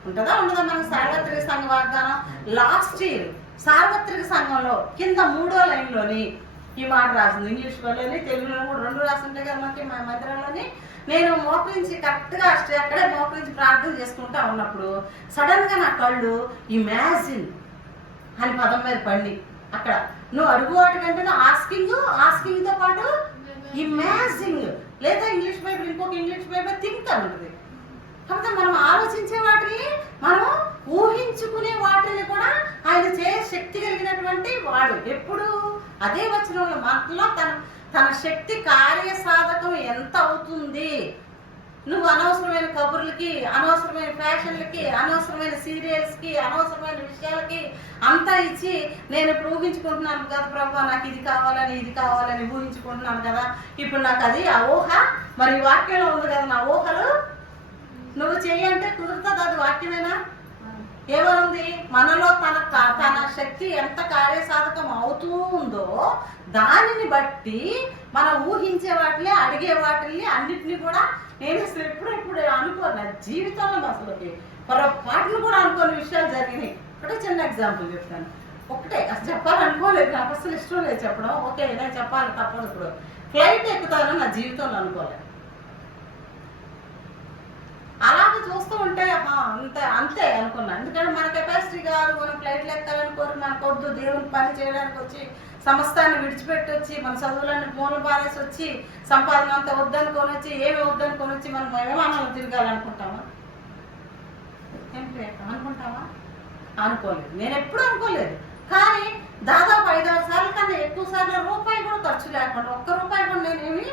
ఉండదా మనకి సార్వత్రిక సంఘ వాగ్దానం. లాస్ట్ ఇయర్ సార్వత్రిక సంఘంలో కింద 3వ లైన్లోని ఈ మాట రాసింది. ఇంగ్లీష్లోని తెలుగులో కూడా 2 రాసింటాయి కదా మనకి మా మందిరంలోని. నేను మోకరించి కరెక్ట్గా అక్కడే మోకరించి ప్రార్థన చేసుకుంటా ఉన్నప్పుడు సడన్ గా నా కళ్ళు ఇమాజిన్ అని పదం మీద పండి. అక్కడ నువ్వు అడుగు వాటికంటే ఆస్కింగ్ తో పాటు ఇమాజింగ్ లేదా ఇంగ్లీష్ బైబిల్ ఇంకొక ఇంగ్లీష్ బైబిల్ థింక్ అని ఉంటుంది. కాబట్టి మనం ఆలోచించే వాటిని, మనం ఊహించుకునే వాటిని కూడా ఆయన శక్తి కలిగినటువంటి వాడు. ఎప్పుడు అదే వచనంలో మనలో తన శక్తి కార్యసాధకం ఎంత అవుతుంది. నువ్వు అనవసరమైన కబుర్లకి, అనవసరమైన ఫ్యాషన్లకి, అనవసరమైన సీరియల్స్కి, అనవసరమైన విషయాలకి అంతా ఇచ్చి నేను ఇప్పుడు ఊహించుకుంటున్నాను కదా ప్రభు, నాకు ఇది కావాలని ఊహించుకుంటున్నాను కదా, ఇప్పుడు నాకు అది ఆ ఊహ మరి వాక్యంలో ఉంది కదా, నా ఊహలు నువ్వు చెయ్యంటే కుదురుతుంది. అది వాక్యమేనా? ఏమనుంది? మనలో తన శక్తి ఎంత కార్యసాధకం అవుతూ ఉందో దానిని బట్టి మనం ఊహించే వాటిని, అడిగే వాటిని అన్నిటినీ కూడా నేను అసలు ఎప్పుడెప్పుడు అనుకోను. నా జీవితంలో అసలుకి పొరపాటును కూడా అనుకోని విషయాలు జరిగినాయి. ఒకటే చిన్న ఎగ్జాంపుల్ చెప్తాను. ఒకటే అసలు చెప్పాలనుకోలేదు, నాకు అసలు ఇష్టం లేదు చెప్పడం. ఓకే నేను చెప్పాలి తప్పదు. ఇప్పుడు ఫ్లైట్ ఎక్కుతానని నా జీవితంలో అనుకోలేదు. అలాగే చూస్తూ ఉంటే అంతే అనుకున్నా. ఎందుకంటే మన కెపాసిటీ కాదు, మనం ఫ్లైట్లు ఎక్కాలనుకోరు, మనకు వద్దు, దేవుని పని చేయడానికి వచ్చి సమస్తాన్ని విడిచిపెట్టి వచ్చి మన చదువులన్నీ మూల పారేసి వచ్చి సంపాదన అంతా వద్దనుకొని వచ్చి ఏమి వద్దనుకొని వచ్చి మనం విమానాలు తిరగాలనుకుంటామా? అనుకుంటామా? అనుకోలేదు. నేను ఎప్పుడు అనుకోలేదు. కానీ దాదాపు 5-6 సార్లు కన్నా ఎక్కువ సార్లు రూపాయి కూడా ఖర్చు లేకుండా, ఒక్క రూపాయి కూడా నేనేమి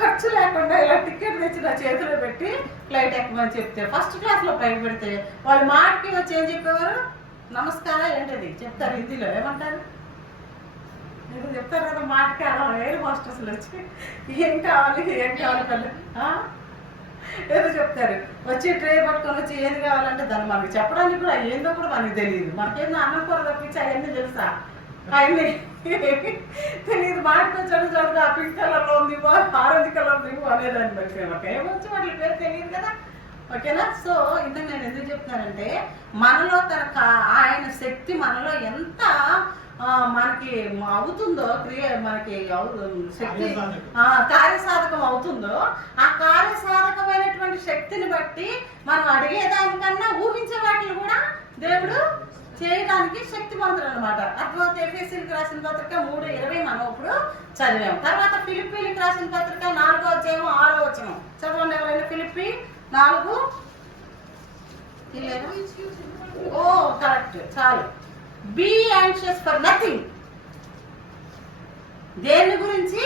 ఖర్చు లేకుండా ఇలా టికెట్ తెచ్చి నా చేతిలో పెట్టి ఫ్లైట్ ఎక్కమని చెప్తే, ఫస్ట్ క్లాస్లో పైకి పెడితే వాళ్ళు మాటకి వచ్చి ఏం చెప్పేవారు? నమస్కారం ఏంటది చెప్తారు హిందీలో, ఏమంటారు? మీరు చెప్తారు కదా మాటకి. అలా ఎయిర్ హోస్టెస్లు వచ్చి ఏం కావాలి పల్లె ఏదో చెప్తారు. వచ్చి ట్రే పట్టుకొని వచ్చి ఏది కావాలంటే దాన్ని మనకి చెప్పడానికి కూడా ఏందో కూడా మనకి తెలియదు. మనకేదో అన్నం కూర తప్పించి అవన్నీ తెలుసా? అవన్నీ తెలియదు. మాటకు వచ్చాడు చదువు ఆ పింక్ కలర్లో ఉంది, ఆరెంజ్ కలర్ ఉంది అనేదాన్ని బట్టి ఏమొచ్చి వాటి పేరు తెలియదు కదా. ఓకేనా? సో ఇంత నేను ఎందుకు చెప్తున్నానంటే, మనలో ఆయన శక్తి మనలో ఎంత మనకి అవుతుందో, మనకి శక్తి కార్యసాధకం అవుతుందో, ఆ కార్యసాధకమైనటువంటి శక్తిని బట్టి మనం అడిగేదానికన్నా ఊహించే వాటిని కూడా దేవుడు చేయడానికి శక్తివంతుడు అనమాట. అర్థమైతే ఎఫెసీయులకు రాసిన పత్రిక 3:20 మనం ఇప్పుడు చదివాం. తర్వాత ఫిలిప్పీలకు రాసిన పత్రిక 4వ అధ్యాయం 6వ వచనం చదవండి ఎవరైనా. ఫిలిప్పీ 4. ఓ కరెక్ట్, చాలు. Be anxious for nothing. దేని గురించి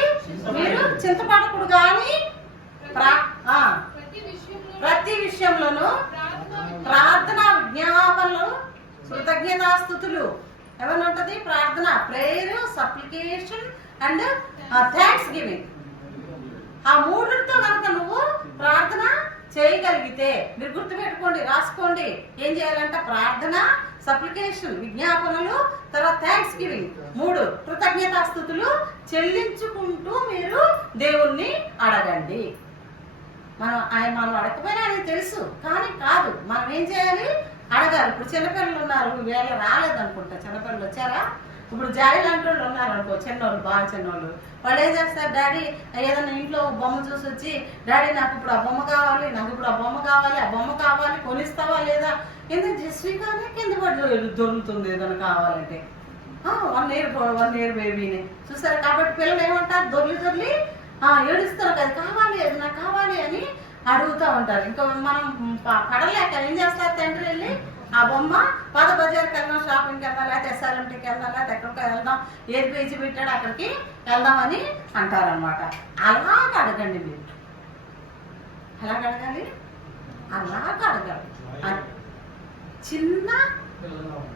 మీరు చింతపడకూడదు, కానీ ప్రతి విషయంలోనూ ప్రార్థన, విజ్ఞాపనలు, కృతజ్ఞతాస్తుతులు ఏమన్నా ఉంటుంది? ప్రార్థన, prayer, supplication and thanks giving. ఆ మూడుతో కనుక నువ్వు ప్రార్థన చేయగలిగితే, మీరు గుర్తుపెట్టుకోండి, రాసుకోండి. ఏం చేయాలంటే ప్రార్థన, సప్లికేషన్, విజ్ఞాపనలు, తర్వాత థ్యాంక్స్ గివింగ్, 3 కృతజ్ఞతాస్తుతులు చెల్లించుకుంటూ మీరు దేవుణ్ణి అడగండి. మనం అడగకపోయినా ఆయనకు తెలుసు, కానీ కాదు, మనం ఏం చేయాలి? అడగాలి. ఇప్పుడు చిన్నపిల్లలు ఉన్నారు, వేళ రాలేదనుకుంటా, చిన్నపిల్లలు వచ్చారా? ఇప్పుడు జాయి లాంటి వాళ్ళు ఉన్నారు అనుకో, చిన్నోళ్ళు, బాగా చిన్నోళ్ళు. వాళ్ళు ఏం చేస్తారు? డాడీ ఏదైనా ఇంట్లో బొమ్మ చూసి వచ్చి, డాడీ నాకు ఇప్పుడు ఆ బొమ్మ కావాలి, ఆ బొమ్మ కావాలి కొనిస్తావా లేదా? ఎందుకు జస్వీగానే కింద పడి దొరుకుతుంది ఏదైనా కావాలంటే. 1 year బేబీని చూసారు. కాబట్టి పిల్లలు ఏమంటారు? దొర్లి ఏడుస్తారు కదా, కావాలి అది నాకు కావాలి అని అడుగుతూ ఉంటారు. ఇంకా మనం పడలేక ఏం చేస్తారు? తండ్రి వెళ్ళి ఆ బొమ్మ పాత బజార్కి వెళ్దాం, షాపింగ్కి వెళ్దాం, లేకపోతే ఎస్ఆర్ఎంటీకి వెళ్దాం, లేకపోతే ఎక్కడికో వెళ్దాం, ఏది పేజీ పెట్టాడు అక్కడికి వెళ్దామని అంటారనమాట. అలాగ అడగండి మీరు. అలాగ అడగాలి. చిన్న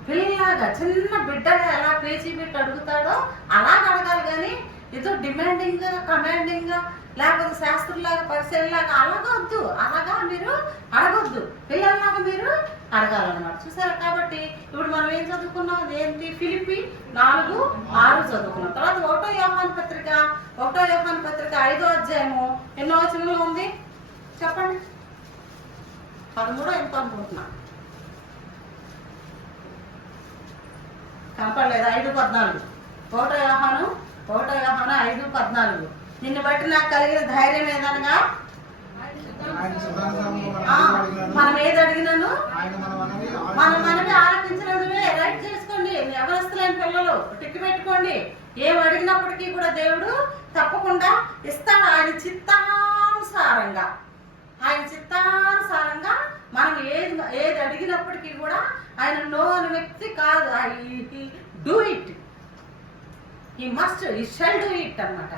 పిల్లలాగా, చిన్న బిడ్డగా ఎలా పేచీ పెట్టి అడుగుతాడో అలాగ అడగాలి. కానీ ఏదో డిమాండింగ్ గా, కమాండింగ్ గా, లేకపోతే శాస్త్రులాగా, పరిశీలలాగా అలాగొద్దు. అలాగా మీరు అడగొద్దు. పిల్లల్లాగా మీరు అడగాలన్నమాట. చూసారా? కాబట్టి ఇప్పుడు మనం ఏం చదువుకున్నాం? ఏంటి? ఫిలిప్పీ 4:6 చదువుకున్నాం. తర్వాత 1వ యోహాను పత్రిక 5వ అధ్యాయము ఎన్నో వచనంలో ఉంది చెప్పండి? 13 ఎంత అనుకుంటున్నా, కనపడలేదు. 5:14. 1వ యోహాను 5:14. నిన్ను బట్టి నాకు కలిగిన ధైర్యం ఏదనగా, మనం ఏది అడిగినాను మన మనవి ఆలకించినది. రైట్ చేసుకోండి. ఎవరస్తులేని పిల్లలు టిక్కి పెట్టుకోండి. ఏం అడిగినప్పటికీ కూడా దేవుడు తప్పకుండా ఇస్తాడు. ఆయన చిత్తానుసారంగా మనం ఏది అడిగినప్పటికీ కూడా ఆయన నో అనే వ్యక్తి కాదు. Do it, he shall do it అన్నమాట.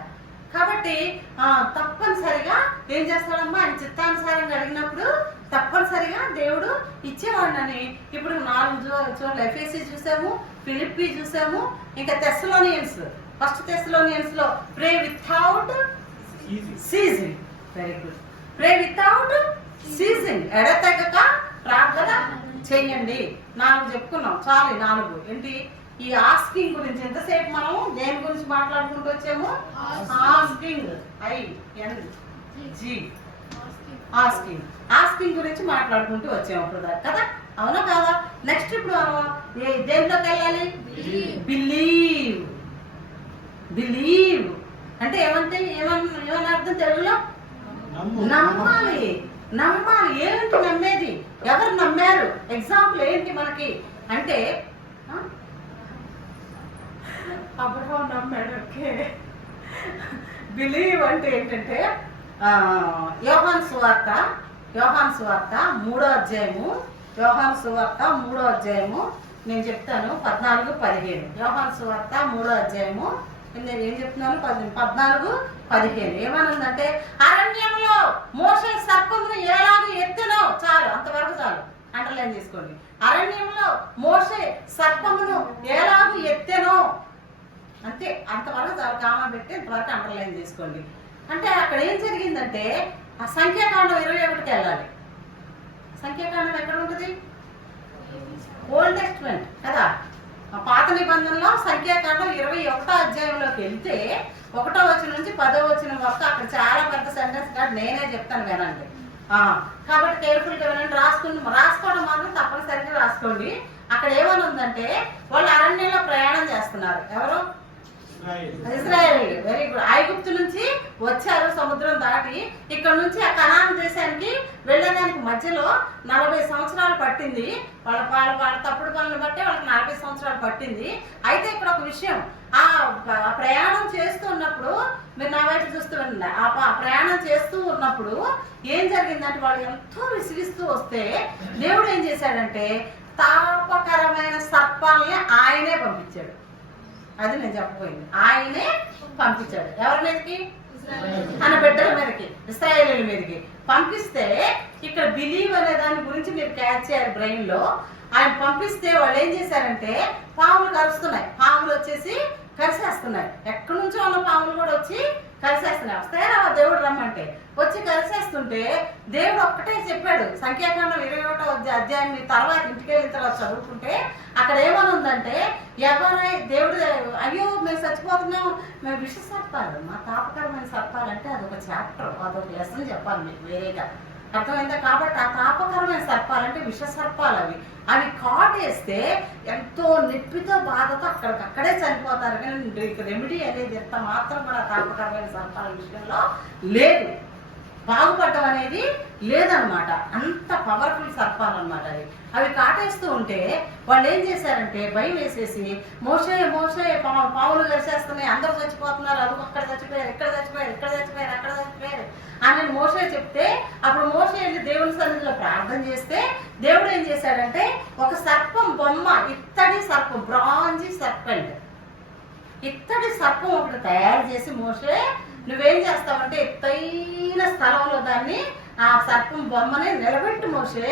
కాబట్టి తప్పనిసరిగా ఏం చేస్తాడమ్మా, ఆయన చిత్తానుసారంగా అడిగినప్పుడు తప్పనిసరిగా దేవుడు ఇచ్చేవాడినని. ఇప్పుడు 4 చోట్ల ఎఫెసీ చూసాము, ఫిలిప్పీ చూసాము, ఇంకా తెస్సలోనియన్స్, ఫస్ట్ తెస్సలోనియన్స్ లో ప్రే వితౌట్ సీజింగ్. Very good. ప్రే వితౌట్ సీజింగ్, ఎడతెగక ప్రార్థన చెయ్యండి. 4 చెప్పుకున్నాం, చాలు 4. ఏంటి ఈ ఆస్కింగ్ గురించి ఎంతసేపు మనం దేని గురించి మాట్లాడుకుంటూ వచ్చాము? ఆస్కింగ్, ఆస్కింగ్ గురించి మాట్లాడుకుంటూ వచ్చాము ఇప్పుడు కదా, అవునా కాదా? నెక్స్ట్ ఇప్పుడు దేనిలోకి వెళ్ళాలి? బిలీవ్ అంటే ఏమని అర్థం తెలుగులో? నమ్మాలి. ఏంటి నమ్మేది? ఎవరు నమ్మారు? ఎగ్జాంపుల్ ఏంటి మనకి అంటే అబ్రహాం నమ్మాడు. ఓకే. బిలీవ్ అంటే ఏంటంటే యోహాను సువార్త 3వ అధ్యాయము, నేను చెప్తాను 14-15. యోహాను సువార్త 3వ అధ్యాయము నేను ఏం చెప్తున్నాను? 14-15 ఏమనుందంటే, అరణ్యంలో మోషే సర్పమును ఎలాగూ ఎత్తెనో, చాలు అంతవరకు చాలు, అండర్లైన్ చేసుకోండి. అరణ్యంలో మోషే సర్పమును ఎలాగూ ఎత్తెనో, అంతే, అంతవరకు చాలు, కామా పెట్టి ఇంతవరకు అండర్లైన్ చేసుకోండి. అంటే అక్కడ ఏం జరిగిందంటే ఆ సంఖ్యాకాండం 21కి వెళ్ళాలి. సంఖ్యాకాండం ఎక్కడ ఉంటుంది? ఓల్డ్ టెస్ట్మెంట్ కదా. పాత నిబంధనలో సంఖ్యాకాండం 21వ అధ్యాయంలోకి వెళ్తే 1వ వచనం నుంచి 10వ వచనం వరకు అక్కడ చాలా పెద్ద సెంటెన్స్ కాదు, నేనే చెప్తాను వినండి. కాబట్టి కేర్ఫుల్గా వినండి. రాసుకోవడం మాత్రం తప్పనిసరిగా రాసుకోండి. అక్కడ ఏమని ఉందంటే, వాళ్ళు అరణ్యంలో ప్రయాణం చేస్తున్నారు. ఎవరు? ఇజ్రాయేల్. Very good. ఐగుప్తు నుంచి వచ్చారు సముద్రం దాటి. ఇక్కడ నుంచి ఆ కనాను దేశానికి వెళ్ళడానికి మధ్యలో 40 సంవత్సరాలు పట్టింది. వాళ్ళ తప్పుడు పనులు బట్టి వాళ్ళకి 40 సంవత్సరాలు పట్టింది. అయితే ఇక్కడ ఒక విషయం, ఆ ప్రయాణం చేస్తూ ఉన్నప్పుడు మీరు నా వైపు చూస్తూ ఉండండి. ఆ ప్రయాణం చేస్తూ ఉన్నప్పుడు ఏం జరిగిందంటే, వాళ్ళు ఎంతో విసిగిస్తూ వస్తే దేవుడు ఏం చేశాడంటే తాపకరమైన సర్పాలని ఆయనే పంపించాడు. అది నేను చెప్పబోయింది. ఆయనే పంపించాడు. ఎవరి మీదకి? తన బిడ్డల మీదకి, ఇశ్రాయేలీయుల మీదకి పంపిస్తే, ఇక్కడ బిలీవ్ అనే దాని గురించి మీరు క్యాచ్ చేయాలి బ్రెయిన్ లో. ఆయన పంపిస్తే వాళ్ళు ఏం చేశారంటే పాములు కరుస్తున్నాయి. పాములు వచ్చేసి కరిసేస్తున్నాయి. ఎక్కడి నుంచో ఉన్న పాములు కూడా వచ్చి కరిసేస్తున్నాయి. వస్తాయా దేవుడు రమ్మంటే వచ్చి కరిసేస్తుంటే దేవుడు ఒక్కటే చెప్పాడు. సంఖ్యాకాండం 21వ అధ్యాయం మీ తర్వాత ఇంటికి వెళ్ళిన తర్వాత చదువుకుంటే అక్కడ ఏమని ఉందంటే, దేవుడు అయ్యో మేము చచ్చిపోతున్నాం, మేము విష సర్పాలు, మా తాపకరమైన సర్పాలు అంటే అదొక చాప్టర్, అదొక లెసన్ చెప్పాలి మీకు వేరేగా, అర్థమైందా? కాబట్టి ఆ తాపకరమైన సర్పాలంటే విష సర్పాలు. అవి కాటేస్తే ఎంతో నొప్పితో బాధతో అక్కడే చనిపోతారు. కానీ రెమెడీ అనేది ఎంత మాత్రం కూడా తాపకరమైన సర్పాల విషయంలో లేదు, బాగుపడటం అనేది లేదనమాట. అంత పవర్ఫుల్ సర్పాలు అనమాట అవి కాటేస్తూ ఉంటే వాళ్ళు ఏం చేశారంటే భయం వేసేసి, మోషే పావులు కలిసేస్తున్నాయి, అందరూ చచ్చిపోతున్నారు, అది అక్కడ చచ్చిపోయారు, ఇక్కడ చచ్చిపోయారు అని మోషే చెప్తే, అప్పుడు మోషే వెళ్ళి దేవుని సన్నిధిలో ప్రార్థన చేస్తే దేవుడు ఏం చేశాడంటే ఒక సర్పం బొమ్మ, ఇత్తడి సర్పం, బ్రాంజీ సర్పెంట్, ఇత్తడి సర్పం ఒకటి తయారు చేసి, మోషే నువ్వేం చేస్తావంటే ఎత్తైన స్థలంలో దాన్ని ఆ సర్పం బొమ్మని నిలబెట్టు మోషే.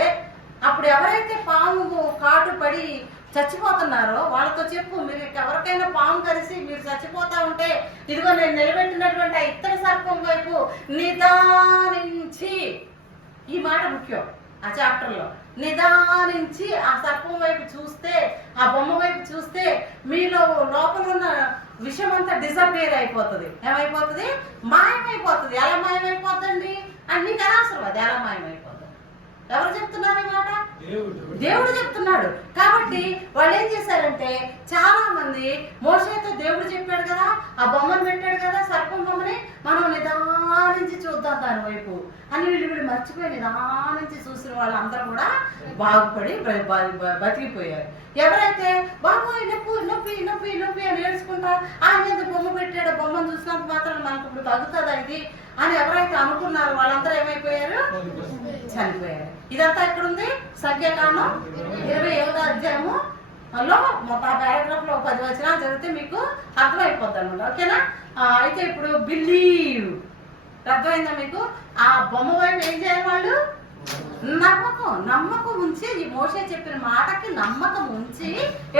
అప్పుడు ఎవరైతే పాము కాటు పడి చచ్చిపోతున్నారో వాళ్ళతో చెప్పు, మీరు ఎవరికైనా పాము కలిసి మీరు చచ్చిపోతా ఉంటే ఇదిగో నేను నిలబెట్టినటువంటి ఆ ఇత్తడి సర్పం వైపు నిదానించి, ఈ మాట ముఖ్యం ఆ చాప్టర్లో, నిదానించి ఆ సర్పం వైపు చూస్తే, ఆ బొమ్మ వైపు చూస్తే మీలో లోపల ఉన్న విషయం అంతా డిసపేర్ అయిపోతుంది. ఏమైపోతుంది? మాయమైపోతుంది. ఎలా మాయమైపోతుంది? అని నీకు అనవసరం, అది ఎలా మాయమైపోతుంది. ఎవరు చెప్తున్నారు ఈ మాట? దేవుడు చెప్తున్నాడు. కాబట్టి వాళ్ళు ఏం చేశారంటే చాలా మంది మోషేతో దేవుడు చెప్పాడు కదా, ఆ బొమ్మను పెట్టాడు కదా, సర్పం బొమ్మని, మనం నిదానించి చూద్దాం దాని వైపు అని వీళ్ళు మర్చిపోయి నిదానించి చూసిన వాళ్ళందరూ కూడా బాగుపడి బతికిపోయారు. ఎవరైతే బాబోయ్ నొప్పి నొప్పి నొప్పి నొప్పి అని ఏడ్చుకుంటా ఆయన బొమ్మ పెట్టాడు, బొమ్మను చూసినంత మాత్రం మనకు ఇప్పుడు తగ్గుతుందా ఇది అని ఎవరైతే అనుకున్నారో వాళ్ళందరూ ఏమైపోయారు? చనిపోయారు. ఇదంతా ఎక్కడుంది? సంఖ్యాకాండం 21వ అధ్యాయములో మొత్తం పారాగ్రాఫ్ లో 10 వచనాలు చదివితే మీకు అర్థమైపోద్ది అనమాట. ఓకేనా? అయితే ఇప్పుడు బిలీవ్ అర్థమైందా మీకు? ఆ బొమ్మ వైపు ఏం చేయాలి వాళ్ళు? నమ్మకం ఉంచి, ఈ మోషే చెప్పిన మాటకి నమ్మకం ఉంచి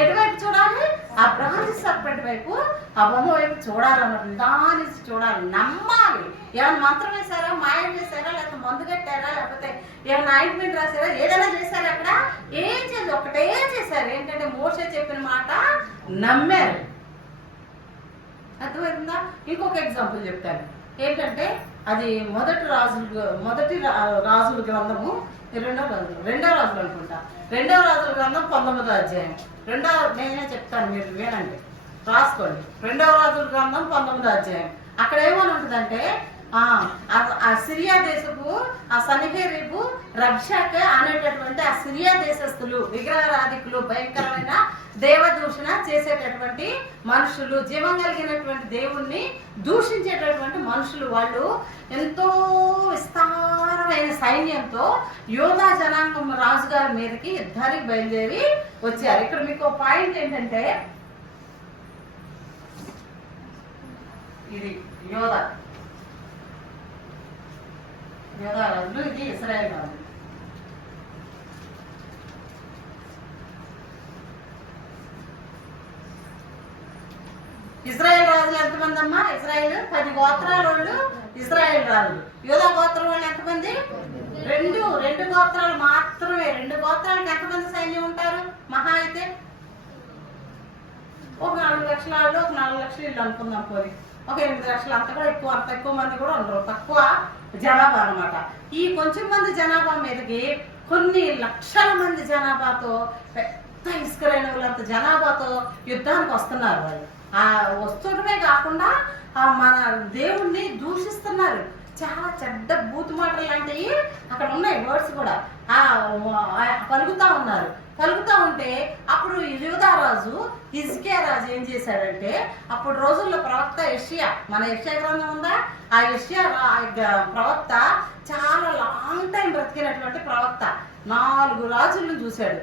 ఎటువైపు చూడాలి? ఆ బ్రాంజ్ సర్పెంట్ వైపు, ఆ బొమ్మ వైపు చూడాలన్నమాట. నిదానించి చూడాలి, నమ్మాలి. ఏమైనా మంత్రం వేశారా, మాయం చేశారా, లేకపోతే మందు కట్టారా, లేకపోతే ఏమైనా ఆయింట్మెంట్ రాశారా, ఏదైనా చేశారా? అక్కడ ఏం చేయదు, ఒకటే చేశారు. ఏంటంటే మోషే చెప్పిన మాట నమ్మారు. అర్థమవుతుందా? ఇంకొక ఎగ్జాంపుల్ చెప్తాను. ఏంటంటే అది మొదటి రాజుల గ్రంథము, రెండవ రాజులు అనుకుంటా, 2వ రాజుల గ్రంథం 19వ అధ్యాయం. నేనే చెప్తాను, మీరు వినండి, రాసుకోండి. 2వ రాజుల గ్రంథం 19వ అధ్యాయం. అక్కడ ఏమని ఉంటుందంటే ఆ సిరియా దేశపు ఆ సన్హెరీబు, రబ్షాక్ అనేటటువంటి ఆ సిరియా దేశస్థులు, విగ్రహారాధికులు, భయంకరమైన దేవదూషణ చేసేటటువంటి మనుషులు, జీవం కలిగినటువంటి దేవుణ్ణి దూషించేటటువంటి మనుషులు, వాళ్ళు ఎంతో విస్తారమైన సైన్యంతో యోధా జనాంగం రాజుగారి మీదకి యుద్ధానికి బయలుదేరి వచ్చారు. ఇక్కడ మీకు పాయింట్ ఏంటంటే, ఇది యోధా రాజులు, ఇది ఇశ్రాయేల్ రాజులు. ఇశ్రాయేల్ రాజులు ఎంతమంది అమ్మా? ఇశ్రాయేల్ 10 గోత్రాల వాళ్ళు ఇశ్రాయేల్ రాజులు. యోధా గోత్రం వాళ్ళు ఎంతమంది? రెండు గోత్రాలు మాత్రమే. 2 గోత్రాలకు ఎంతమంది సైన్యం ఉంటారు? మహా అయితే ఒక 4 లక్షల వాళ్ళు, ఒక 4 లక్షలు ఇల్లు అనుకుందాం పోయి, ఒక 8 లక్షలు. అంత కూడా ఎక్కువ, అంత ఎక్కువ మంది కూడా ఉండరు, తక్కువ జనాభా అనమాట. ఈ కొంచెం మంది జనాభా మీదకి కొన్ని లక్షల మంది జనాభాతో, పెద్ద ఇసుకరేణువులంత జనాభాతో యుద్ధానికి వస్తున్నారు వాళ్ళు. ఆ వస్తుండమే కాకుండా మన దేవుణ్ణి దూషిస్తున్నారు. చాలా చెడ్డ బూతు మాటలు లాంటివి అక్కడ ఉన్నాయి, వర్డ్స్ కూడా పలుకుతా ఉంటే అప్పుడు యూదా రాజు, హిజ్కియా రాజు ఏం చేశాడంటే, అప్పుడు రోజుల్లో ప్రవక్త యెషయా, మన యెషయా గ్రంథం ఉందా, ఆ యెషయా ప్రవక్త చాలా లాంగ్ టైం బ్రతికినటువంటి ప్రవక్త 4 రాజులను చూశాడు.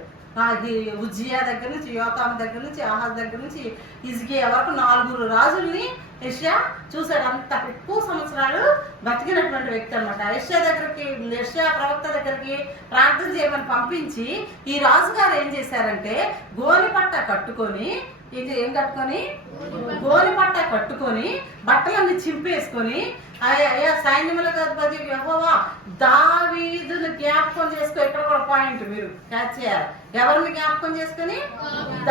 ఉజ్జియా దగ్గర నుంచి, యోతాం దగ్గర నుంచి, ఆహాజ్ దగ్గర నుంచి హిజ్కియా వరకు 4 రాజుల్ని యెషయా చూశాడు. అంత ఎక్కువ సంవత్సరాలు బతికినటువంటి వ్యక్తి అనమాట. యెషయా ప్రవక్త దగ్గరికి ప్రార్థన చేయమని పంపించి, ఈ రాజుగారు ఏం చేశారంటే గోనెపట్ట కట్టుకొని, గోనెపట్ట కట్టుకొని బట్టలన్నీ చింపేసుకొని, సైన్యములకు అధిపతి యెహోవా దావీదును జ్ఞాపకం చేసుకో. ఇక్కడ కూడా పాయింట్ మీరు క్యాచ్ చేయాలి. ఎవరిని జ్ఞాపకం చేసుకొని?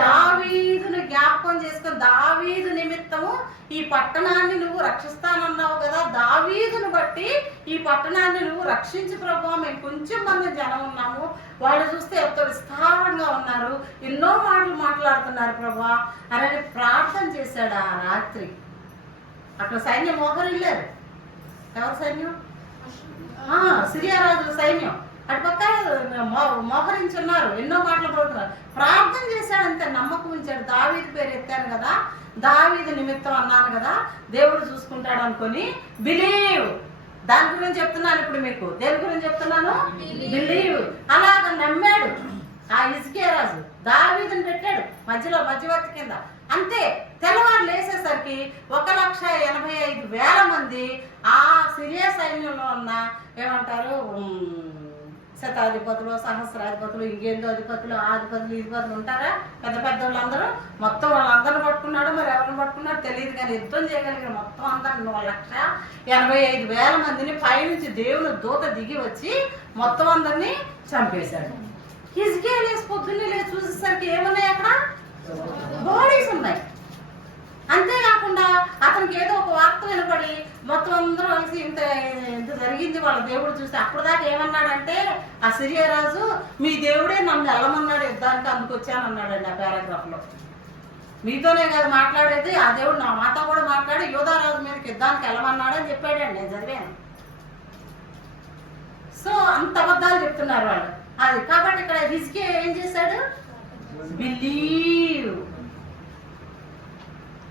దావీదును జ్ఞాపకం చేసుకొని, దావీదు నిమిత్తము ఈ పట్టణాన్ని నువ్వు రక్షిస్తానన్నావు కదా, దావీదును బట్టి ఈ పట్టణాన్ని నువ్వు రక్షించు ప్రభువా, మేము కొంచెం మంది జనం ఉన్నాము, వాళ్ళు చూస్తే ఎంతో విస్తారంగా ఉన్నారు, ఎన్నో మాటలు మాట్లాడుతున్నారు ప్రభువా అని ప్రార్థన చేశాడు. ఆ రాత్రి అక్కడ సైన్యం మోహరిల్లారు. ఎవరు సైన్యం? సిరియా రాజుల సైన్యం అటుపక్క మోహరించున్నారు, ఎన్నో మాటలు పడుతున్నారు. ప్రార్థన చేశాడు, అంతే, నమ్మకం ఉంచాడు. దావీదు పేరు ఎత్తాను కదా, దావీదు నిమిత్తం అన్నాను కదా, దేవుడు చూసుకుంటాడు అనుకొని బిలీవ్. దాని గురించి చెప్తున్నాను ఇప్పుడు మీకు. దేని గురించి చెప్తున్నాను? బిలీవ్. అలాగ నమ్మాడు ఆ హిజ్కియా రాజు. దావీదుని పెట్టాడు మధ్యవర్తి కింద. అంతే, తెల్లవారు లేసేసరికి 1,85,000 మంది ఆ సిరియా సైన్యంలో ఉన్న ఏమంటారు శతాధిపతులు, సహస్రాధిపతులు, ఇంకేందో అధిపతులు, ఆధిపతులు, ఇధిపతులు ఉంటారా, పెద్ద పెద్ద వాళ్ళందరూ, మొత్తం వాళ్ళందరూ పట్టుకున్నాడు. మరి ఎవరిని పట్టుకున్నాడు తెలియదు, కానీ యుద్ధం చేయగలిగిన మొత్తం అందరు 1,85,000 మందిని పైనుంచి దేవుని దూత దిగి వచ్చి మొత్తం అందరినీ చంపేశాడు. హిజ్కియా లేసి పొద్దున్నే లేచి చూసేసరికి ఏమున్నాయి? అక్కడ బాడీస్ ఉన్నాయి. అంతేకాకుండా అతనికి ఏదో ఒక వార్త వినపడి మొత్తం అందరూ కలిసి ఇంత ఇంత జరిగింది వాళ్ళ దేవుడు చూసి అప్పుడు దాకా ఏమన్నాడంటే ఆ సిరియా రాజు మీ దేవుడే నన్ను వెళ్ళమన్నాడు యుద్ధానికి అందుకు వచ్చాను అన్నాడండి ఆ పారాగ్రాఫ్ లో. మీతోనే కాదు మాట్లాడేది, ఆ దేవుడు నా మాతో కూడా మాట్లాడి యోధారాజు మీదకి యుద్ధానికి వెళ్ళమన్నాడు అని చెప్పాడండి. నేను చదివాను. సో అంత అబద్ధాలు చెప్తున్నారు వాళ్ళు. అది కాబట్టి ఇక్కడ హిజ్కియా ఏం చేశాడు? బిలీవ్.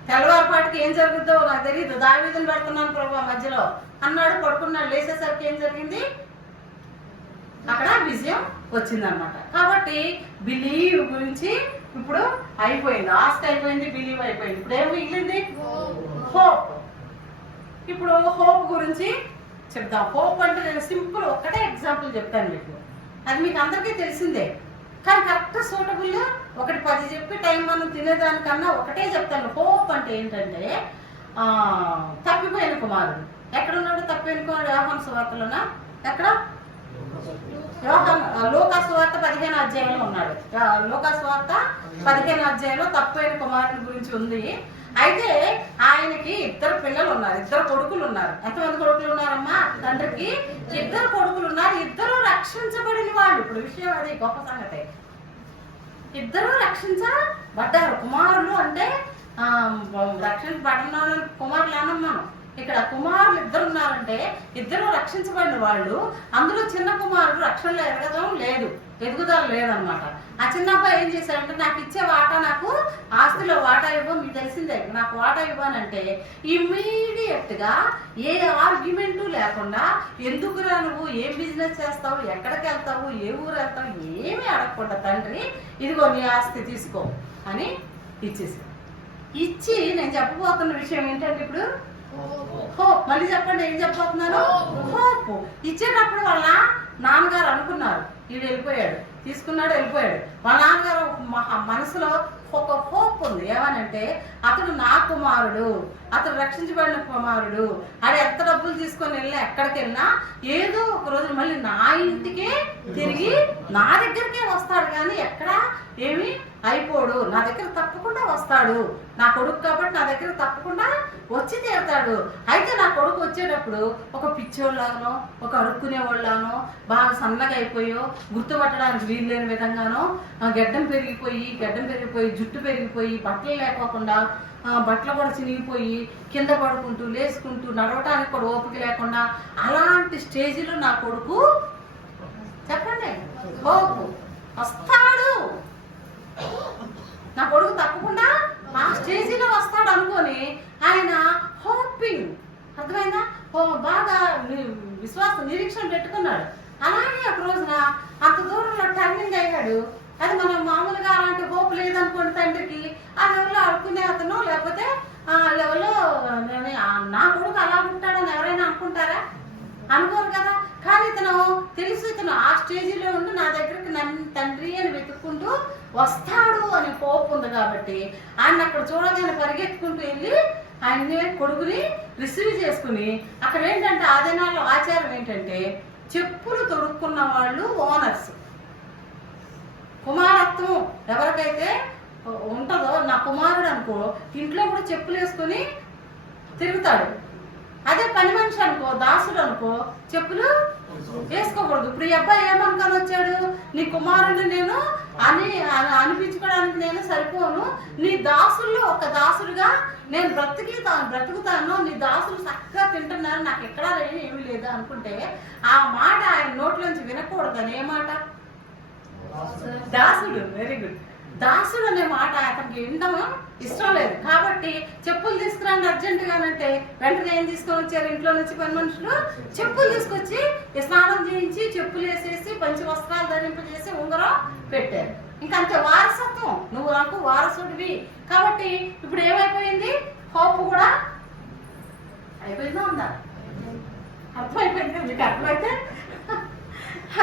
తెల్లవారుపాటికి ఏం జరుగుతుందో నాకు తెలియదు, దావీదుని పెడుతున్నాను ప్రభు మధ్యలో అన్నాడు, పడుకున్నాడు. లేచేసరికి ఏం జరిగింది? అక్కడ విజయం వచ్చిందనమాట. కాబట్టి బిలీవ్ గురించి ఇప్పుడు అయిపోయింది, ఆస్క్ అయిపోయింది, బిలీవ్ అయిపోయింది. ఇప్పుడు ఏమి మిగిలింది? హోప్. ఇప్పుడు హోప్ గురించి చెప్దాం. హోప్ అంటే నేను సింపుల్ ఒక్కటే ఎగ్జాంపుల్ చెప్తాను మీకు, అది మీకు అందరికీ తెలిసిందే. కానీ కరెక్ట్ సూటబుల్ ఒకటి 10 చెప్పి టైం మనం తినేదానికన్నా ఒకటే చెప్తాను. హోప్ అంటే ఏంటంటే తప్పిపోయిన కుమారుడు. ఎక్కడున్నాడు తప్పిపోయిన కుమారుడు? యోహాను సువార్తలోనా? ఎక్కడ? లూకా సువార్త 15వ అధ్యాయంలో ఉన్నాడు. లూకా సువార్త 15వ అధ్యాయంలో తప్పిపోయిన కుమారుని గురించి ఉంది. అయితే ఆయనకి 2 పిల్లలు ఉన్నారు, 2 కొడుకులు ఉన్నారు. ఎంతమంది కొడుకులు ఉన్నారమ్మా? తండ్రికి 2 కొడుకులు ఉన్నారు. 2 రక్షించబడిన వాళ్ళు. ఇప్పుడు విషయం అది గొప్ప సంగతి. 2 రక్షించబడ్డారు. కుమారులు అంటే రక్షించబడిన కుమారులు అన్నమ్మా. ఇక్కడ కుమారులు 2 ఉన్నారంటే 2 రక్షించబడిన వాళ్ళు. అందులో చిన్న కుమారుడు రక్షణలో ఎదుగుదల లేదనమాట. ఆ చిన్న అబ్బాయి ఏం చేశాడంటే నాకు ఇచ్చే వాటా, నాకు ఆస్తిలో వాటా ఇవ్వ, మీకు తెలిసిందే, నాకు వాటా ఇవ్వనంటే ఇమ్మీడియట్ గా ఏ ఆర్గ్యుమెంటు లేకుండా ఎందుకురా నువ్వు ఏం బిజినెస్ చేస్తావు, ఎక్కడికి వెళ్తావు, ఏ ఊరు వెళ్తావు, ఏమీ అడగకుండా తండ్రి ఇదిగో నీ ఆస్తి తీసుకో అని ఇచ్చేసాడు. ఇచ్చి నేను చెప్పబోతున్న విషయం ఏంటంటే ఇప్పుడు హోప్. మళ్ళీ చెప్పండి, ఏం చెప్పబోతున్నాను? హోప్. ఇచ్చేటప్పుడు వాళ్ళ నాన్నగారు అనుకున్నారు వీడు వెళ్ళిపోయాడు, తీసుకున్నాడు, వెళ్ళిపోయాడు. వాళ్ళ నాన్నగారు మనసులో ఒక హోప్ ఉంది. ఏమనంటే అతడు నా కుమారుడు, అతడు రక్షించబడిన కుమారుడు, అది ఎంత డబ్బులు తీసుకొని వెళ్ళినా ఎక్కడికి వెళ్ళినా ఏదో ఒక రోజు మళ్ళీ నా ఇంటికే తిరిగి నా దగ్గరికే వస్తాడు, కానీ ఎక్కడ ఏమి అయిపోడు, నా దగ్గర తప్పకుండా వస్తాడు. నా కొడుకు కాబట్టి నా దగ్గర తప్పకుండా వచ్చి తీరుతాడు. అయితే నా కొడుకు వచ్చేటప్పుడు ఒక పిచ్చోళ్ళలాగానో, ఒక అడుక్కునేవాళ్ళనో, బాగా సన్నగా అయిపోయో, గుర్తుపట్టడానికి వీలు లేని విధంగానో, గడ్డం పెరిగిపోయి జుట్టు పెరిగిపోయి, బట్టలు లేకోకుండా, బట్టలు కూడా చినిగిపోయి, కింద పడుకుంటూ లేసుకుంటూ నడవటానికి కూడా ఓపిక లేకుండా అలాంటి స్టేజిలో నా కొడుకు, చెప్పండి, హోప్ వస్తాడు, నా కొడుకు తప్పకుండా ఆ స్టేజీలో వస్తాడు అనుకొని ఆయన హోపింగ్, అర్థమైందా, బాగా నిరీక్షణ పెట్టుకున్నాడు. అలాగే ఒక రోజున అంత దూరంలో టర్నింగ్ అయ్యాడు. అది మనం మామూలుగా అలాంటి హోప్ లేదనుకోండి తండ్రికి, ఆ లెవెల్లో ఆడుకునే అతను, లేకపోతే ఆ లెవెల్లో నా కొడుకు అలా ఉంటాడని ఎవరైనా అనుకుంటారా? అనుకోరు కదా. కానీ ఇతను తెలుసు, ఇతను ఆ స్టేజీలో ఉండి నా దగ్గరికి నన్ను తండ్రి అని వెతుక్కుంటూ వస్తాడు అని హోప్ ఉంది. కాబట్టి ఆయన అక్కడ చూడగానే పరిగెత్తుకుంటూ వెళ్ళి ఆయన్ని కొడుకుని రిసీవ్ చేసుకుని, అక్కడ ఏంటంటే ఆ దినాల్లో ఆచారం ఏంటంటే చెప్పులు తొడుక్కున్న వాళ్ళు ఓనర్స్. కుమారత్వం ఎవరికైతే ఉంటుందో, నా కుమారుడు అనుకో ఇంట్లో కూడా చెప్పులు వేసుకుని తిరుగుతాడు. అదే పని మనిషి అనుకో, దాసుడు అనుకో, చెప్పులు వేసుకోకూడదు. ఇప్పుడు ఈ అబ్బాయి ఏమనుకొని వచ్చాడు? నీ కుమారుడు నేను అనిపించుకోవడానికి నేను సరిపోను, నీ దాసుల్లో ఒక దాసుడుగా నేను బ్రతుకుతాను, నీ దాసులు చక్కగా తింటున్నారు, నాకు ఎక్కడా ఏమీ లేదు అనుకుంటే ఆ మాట ఆయన నోట్లోంచి వినకూడదని. ఏ మాట? దాసుడు. Very good. దాసుడు అనే మాట అతనికి వినడం ఇష్టం లేదు. కాబట్టి చెప్పులు తీసుకురాండి అర్జెంటుగానంటే వెంటనే ఏం తీసుకొని వచ్చారు? ఇంట్లో నుంచి పని మనుషులు చెప్పులు తీసుకొచ్చి స్నానం చేయించి చెప్పులు వేసేసి పంచి వస్త్రాలు ధరింపజేసి ఉంగరం పెట్టారు. ఇంకంతే, వారసత్వం, నువ్వు నాకు వారసుడివి. కాబట్టి ఇప్పుడు ఏమైపోయింది? హోప్ కూడా అయిపోయిందా? ఉందా? అర్థమైపోయింది. మీకు అర్థమైతే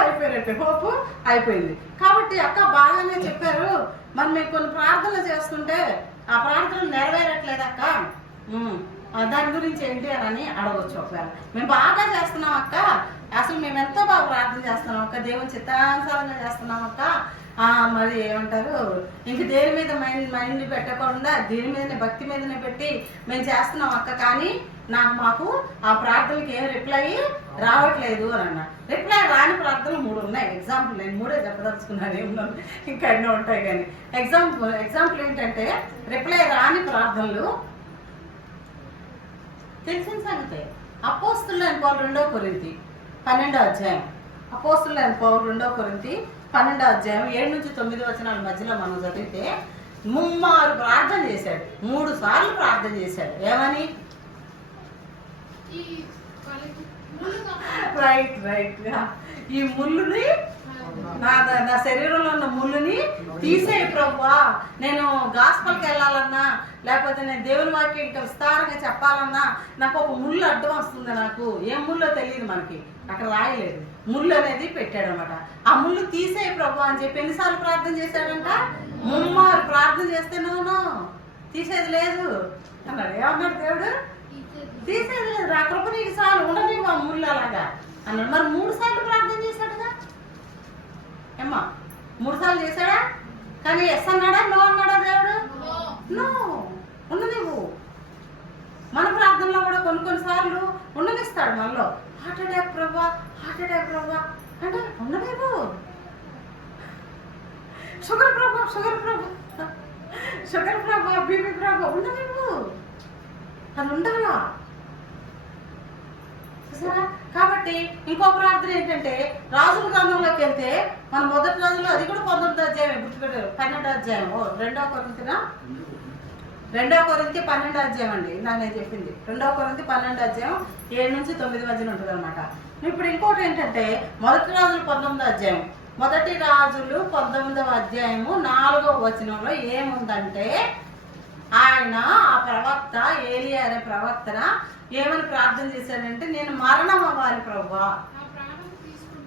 అయిపోయినట్టు, హోప్ అయిపోయింది. కాబట్టి అక్క బాగానే చెప్పారు, మరి మేము కొన్ని ప్రార్థనలు చేస్తుంటే ఆ ప్రార్థనలు నెరవేరట్లేదు అక్క, దాని గురించి ఏంటి అని అడగవచ్చు. ఒకవేళ మేము బాగా చేస్తున్నాం అక్క, అసలు మేము ఎంతో బాగా ప్రార్థన చేస్తున్నాం అక్క, దేవుని చిత్తానుసారంగా చేస్తున్నాం అక్క, మరి ఏమంటారు, ఇంక దేని మీద మైండ్ పెట్టకుండా దీని మీదనే భక్తి మీదనే పెట్టి మేము చేస్తున్నాం అక్క, కానీ మాకు ఆ ప్రార్థనకి ఏం రిప్లై రావట్లేదు అని అన్నాడు. రిప్లై రాని ప్రార్థనలు 3 ఉన్నాయి. ఎగ్జాంపుల్ నేను 3 చెప్పదలుచుకున్నాను, ఏమన్నా ఇంకా ఎన్నో ఉంటాయి. కానీ ఎగ్జాంపుల్ ఏంటంటే రిప్లై రాని ప్రార్థనలు తెలిసిన సంగతే. అపోస్తులైన పౌలు 2వ కొరింథీ 12వ అధ్యాయం, అపోస్తులైన పౌలు 2వ కొరింథీ 12వ అధ్యాయం 7 నుంచి 9 వచనాల మధ్యలో మనం చదివితే 3 ప్రార్థన చేశాడు, 3 సార్లు ప్రార్థన చేశాడు. ఏమని? రైట్ ఈ ముళ్ళుని నా శరీరంలో ఉన్న ముళ్ళుని తీసేయి ప్రభువా. నేను గాస్పల్కి వెళ్ళాలన్నా, లేకపోతే నేను దేవుని వాక్యం ఇంకా విస్తారంగా చెప్పాలన్నా నాకు ఒక ముళ్ళు అడ్డం వస్తుంది. నాకు ఏం ముళ్ళో తెలియదు, మనకి అక్కడ రాయలేదు. ముళ్ళు అనేది పెట్టాడు అనమాట. ఆ ముళ్ళు తీసేయి ప్రభు అని చెప్పి ఎన్నిసార్లు ప్రార్థన చేశాడంట? 3 ప్రార్థన చేస్తే నోను తీసేది లేదు అన్నాడు. ఏమన్నాడు దేవుడు? తీసేది లేదు, ఆ కృప నీకు చాలు, ఉండని ఆ ముళ్ళు అలాగా అన్నాడు. మరి 3 సార్లు ప్రార్థన చేశాడుగా ఏమ్మా, 3 సార్లు చేశాడా? కానీ ఎస్ అన్నాడా, నో అన్నాడా దేవుడు? నో, ఉండనివ్వు. మన ప్రార్థనలో కూడా కొన్ని సార్లు ఉండనిస్తాడు. మనలో హార్ట్ అటాక్ ప్రభా అంటే ఉండనివ్వు. షుగర్ ప్రభా బీపీ ప్రభా ఉండనివ్వు, అది ఉండాలా. కాబట్టి ఇంకో ప్రార్థన ఏంటంటే రాజుల గ్రంథంలోకి వెళ్తే మన మొదటి రోజుల్లో అది కూడా 19వ అధ్యాయం గుర్తుపెట్టారు. 12వ అధ్యాయం 2వ కొరింథీ 12వ అధ్యాయం అండి. నేను చెప్పింది 2వ కొరింథీ 12వ అధ్యాయం 7 నుంచి 9 మధ్యన ఉంటుంది అనమాట. ఇప్పుడు ఇంకోటి ఏంటంటే మొదటి రాజులు 19వ అధ్యాయం, మొదటి రాజులు 19వ అధ్యాయము 4వ వచనంలో ఏముందంటే ఆయన ఆ ప్రవక్త ఏలియా అనే ప్రవక్తన ఏమని ప్రార్థన చేశాడంటే, నేను మరణం అవ్వాలి ప్రభువా.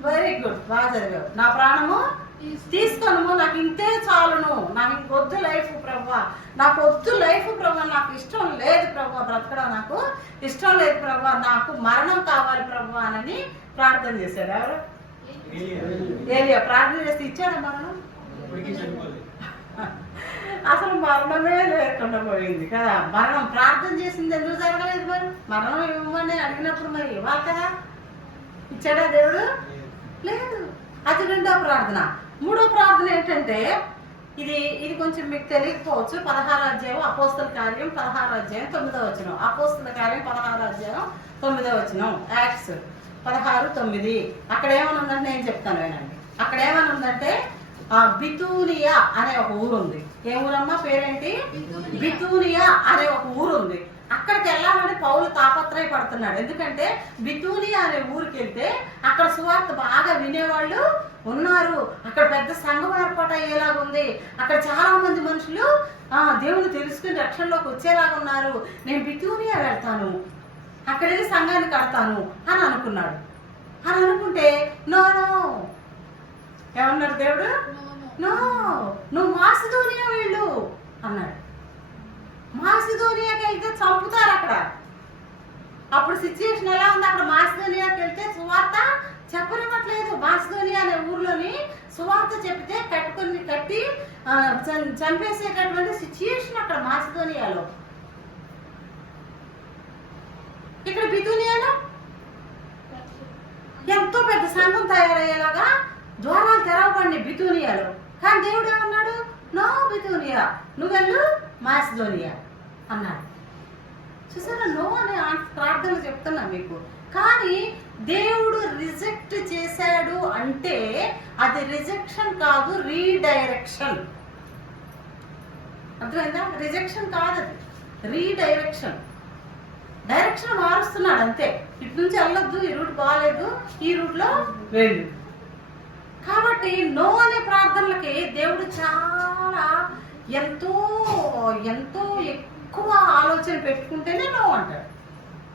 వెరీ గుడ్, బాగా చదివావు. నా ప్రాణము తీసుకొను, నాకు ఇంతే చాలును, నాకు ఇంకొద్దు లైఫ్ ప్రభువా, నాకు వద్దు లైఫ్ ప్రభువా, నాకు ఇష్టం లేదు ప్రభువా, బ్రతకడం నాకు ఇష్టం లేదు ప్రభువా, నాకు మరణం కావాలి ప్రభువా అని ప్రార్థన చేశాడు. ఎవరు? ఏలియా. ప్రార్థన చేస్తే ఇచ్చాడా మరణం? అసలు మరణమే లేకుండా పోయింది కదా. మరణం ప్రార్థన చేసింది ఎందుకు జరగలేదు? మరి మరణం ఇవ్వమని అడిగినప్పుడు మరి ఇవ్వాలి కదా. ఇచ్చాడా దేవుడు? లేదు. అది 2వ ప్రార్థన. 3వ ప్రార్థన ఏంటంటే ఇది కొంచెం మీకు తెలియకపోవచ్చు. 16వ అధ్యాయం అపోస్తల కార్యం 16వ అధ్యాయం 9వ వచనం. అపోస్తల కార్యం 16వ అధ్యాయం 9వ వచనం. యాక్ట్స్ 16:9. అక్కడ ఏమని ఉందంటే నేను చెప్తాను వినండి. అక్కడ ఏమని ఉందంటే బితూనియా అనే ఒక ఊరు ఉంది. ఏ ఊరమ్మా? పేరేంటి? బితూనియా అనే ఒక ఊరు ఉంది. అక్కడికి వెళ్ళాలని పౌలు తాపత్రయపడుతున్నాడు. ఎందుకంటే బితూనియా అనే ఊరికి వెళ్తే అక్కడ సువార్త బాగా వినేవాళ్ళు ఉన్నారు. అక్కడ పెద్ద సంఘం ఏర్పాటు అయ్యేలాగా ఉంది. అక్కడ చాలా మంది మనుషులు దేవుని తెలుసుకుని రక్షణలోకి వచ్చేలాగా ఉన్నారు. నేను బితూనియా వెళ్తాను, అక్కడ వెళ్ళి సంఘాన్ని కడతాను అని అనుకున్నాడు. అని అనుకుంటే నో ఏమన్నాడు దేవుడు? నో, నువ్వు మాసిదోనియా వెళ్ళు అన్నాడు. మాసిదోనియాకి వెళ్తే చంపుతారు అక్కడ. అప్పుడు సిచ్యువేషన్ ఎలా ఉంది? అక్కడ మాసిదోనియాకి వెళ్తే సువార్త చెప్పనివ్వట్లేదు. మాసిదోనియా అనే ఊర్లోని సువార్త చెప్తే కట్టి చంపేసేటటువంటి సిచ్యువేషన్ అక్కడ మాసిదోనియాలో. ఇక్కడ బితూనియాలో ఎంతో పెద్ద సంఘం తయారయ్యేలాగా ద్వారాలు తెరవబడి బితూనియాలో. కానీ దేవుడు ఏమన్నాడు? నో బితూనియా, నువ్వు వెళ్ళు మాసిదోనియా అన్నాడు. చూసారా? నో అనే ప్రార్థనలు చెప్తున్నా మీకు. కానీ దేవుడు రిజెక్ట్ చేశాడు అంటే అది రిజెక్షన్ కాదు, రీడైరెక్షన్. అర్థమైందా? రిజెక్షన్ కాదు, అది రీడైరెక్షన్. డైరెక్షన్ మారుస్తున్నాడు అంతే. ఇటు నుంచి వెళ్ళొద్దు, ఈ రూట్ బాగాలేదు, ఈ రూట్లో వెళ్ళు. కాబట్టి నో అనే ప్రార్థనలకి దేవుడు చాలా ఎంతో ఎంతో ఎక్కువ ఆలోచన పెట్టుకుంటేనే నో అంటాడు.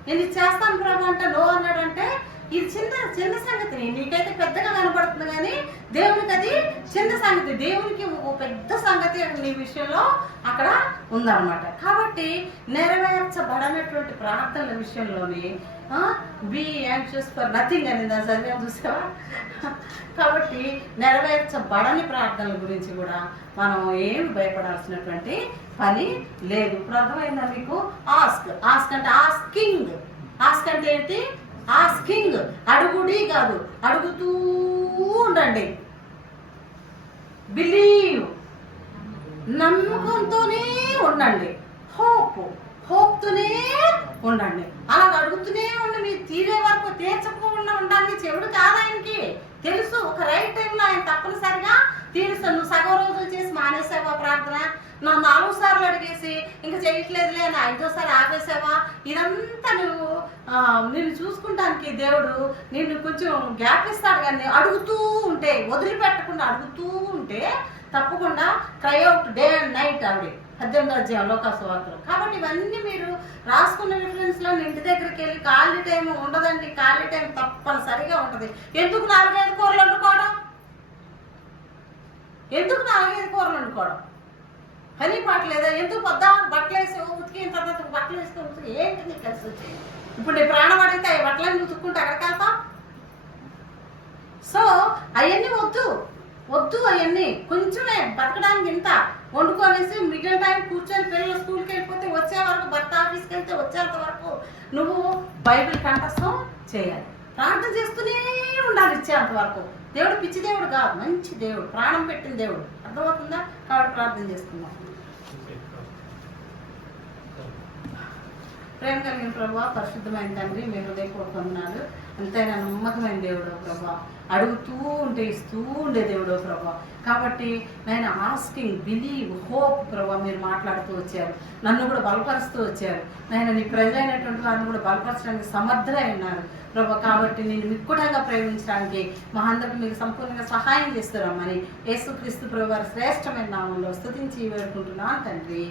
నేను ఇది చేస్తాను ప్రభు అంటే నో అన్నాడంటే ఇది చిన్న చిన్న సంగతి, నీకైతే పెద్దగా కనపడుతుంది కానీ దేవునికి అది చిన్న సంగతి. దేవునికి ఓ పెద్ద సంగతి నీ విషయంలో అక్కడ ఉందన్నమాట. కాబట్టి నెరవేర్చబడనటువంటి ప్రార్థనల విషయంలోని బీ యాంగ్షియస్ ఫర్ నథింగ్ అనేది చదివాం చూసావా. కాబట్టి నెరవేర్చబడని ప్రార్థనల గురించి కూడా మనం ఏమి భయపడాల్సినటువంటి పని లేదు. ఇప్పుడు అర్థమైందా మీకు? ఆస్క్, ఆస్క్ అంటే ఆస్కింగ్. ఆస్క్ అంటే ఏంటి? ఆస్కింగ్, అడుగుడి కాదు, అడుగుతూ ఉండండి. బిలీవ్, నమ్మకంతోనే ఉండండి. హోప్, హోప్తోనే ఉండండి. అలా అడుగుతూనే ఉండి మీరు తీరే వరకు తీర్చకుండా ఉండడానికి చెవుడు కాదు ఆయనకి తెలుసు. ఒక రైట్ టైంలో ఆయన తప్పనిసరిగా తీరుస్తాను. నువ్వు సగం రోజులు చేసి మానేసావా ప్రార్థన, నా 4 సార్లు అడిగేసి ఇంకా చేయట్లేదులే అని 5వ సారి ఆపేసావా, ఇదంతా నువ్వు నిన్ను చూసుకుంటానికి దేవుడు నిన్ను కొంచెం గ్యాప్ ఇస్తాడు. కానీ అడుగుతూ ఉంటే, వదిలిపెట్టకుండా అడుగుతూ ఉంటే తప్పకుండా cry out day and night ఆవిడ 18వ అధ్యాయం లోకాసు వార్తలు. కాబట్టి ఇవన్నీ మీరు రాసుకున్న రిఫరెన్స్లో ఇంటి దగ్గరికి వెళ్ళి ఖాళీ టైం ఉండదండి. ఖాళీ టైం తప్పనిసరిగా ఉంటుంది. ఎందుకు 4-5 కూరలు వండుకోవడం? ఎందుకు 4-5 కూరలు వండుకోవడం? పని పాట లేదా? ఎందుకు పొద్దా బట్టలు వేసి ఉతికిన తర్వాత బట్టలు వేసుకొని ఉతికి ఏంటి నీకు కలిసి వచ్చి? ఇప్పుడు నీ ప్రాణం అడిగితే అవి బట్టలని ఉతుక్కుంటే ఎక్కడికి వెళ్తాం? సో అవన్నీ వద్దు వద్దు, అవన్నీ కొంచెమే బతకడానికి ఇంత వండుకొనేసి మిగిలిన టైం కూర్చొని పిల్లలు స్కూల్కి వెళ్ళిపోతే వచ్చే వరకు, భర్త ఆఫీస్కి వెళ్తే వచ్చేంత వరకు నువ్వు బైబిల్ కంఠస్థం చేయాలి. ప్రార్థన చేస్తూనే ఉండాలి ఇచ్చేంత వరకు. దేవుడు పిచ్చి దేవుడు కాదు, మంచి దేవుడు, ప్రాణం పెట్టిన దేవుడు. అర్థమవుతుందా? కాబట్టి ప్రార్థన చేసుకుందాం. ప్రేమ కలిగిన ప్రభావ, పరిశుద్ధమైన తండ్రి, మీ హృదయపూర్వక వందనాలు. అంతైనా నమ్మకమైన దేవుడు ప్రభా, అడుగుతూ ఉంటే ఇస్తూ ఉండే దేవుడు ప్రభా. కాబట్టి నేను ఆస్కింగ్, బిలీవ్, హోప్ ప్రభా మీరు మాట్లాడుతూ వచ్చారు. నన్ను కూడా బలపరుస్తూ వచ్చారు. నేను నీ ప్రజలైనటువంటి వారిని కూడా బలపరచడానికి సమర్థులై ఉన్నారు ప్రభా. కాబట్టి నేను మిక్కుటంగా ప్రేమించడానికి మా అందరికి మీరు సంపూర్ణంగా సహాయం చేస్తారమ్మని యేసుక్రీస్తు ప్రభు వారి శ్రేష్టమైన నామంలో స్తుతించి వేడుకుంటున్నాను తండ్రి.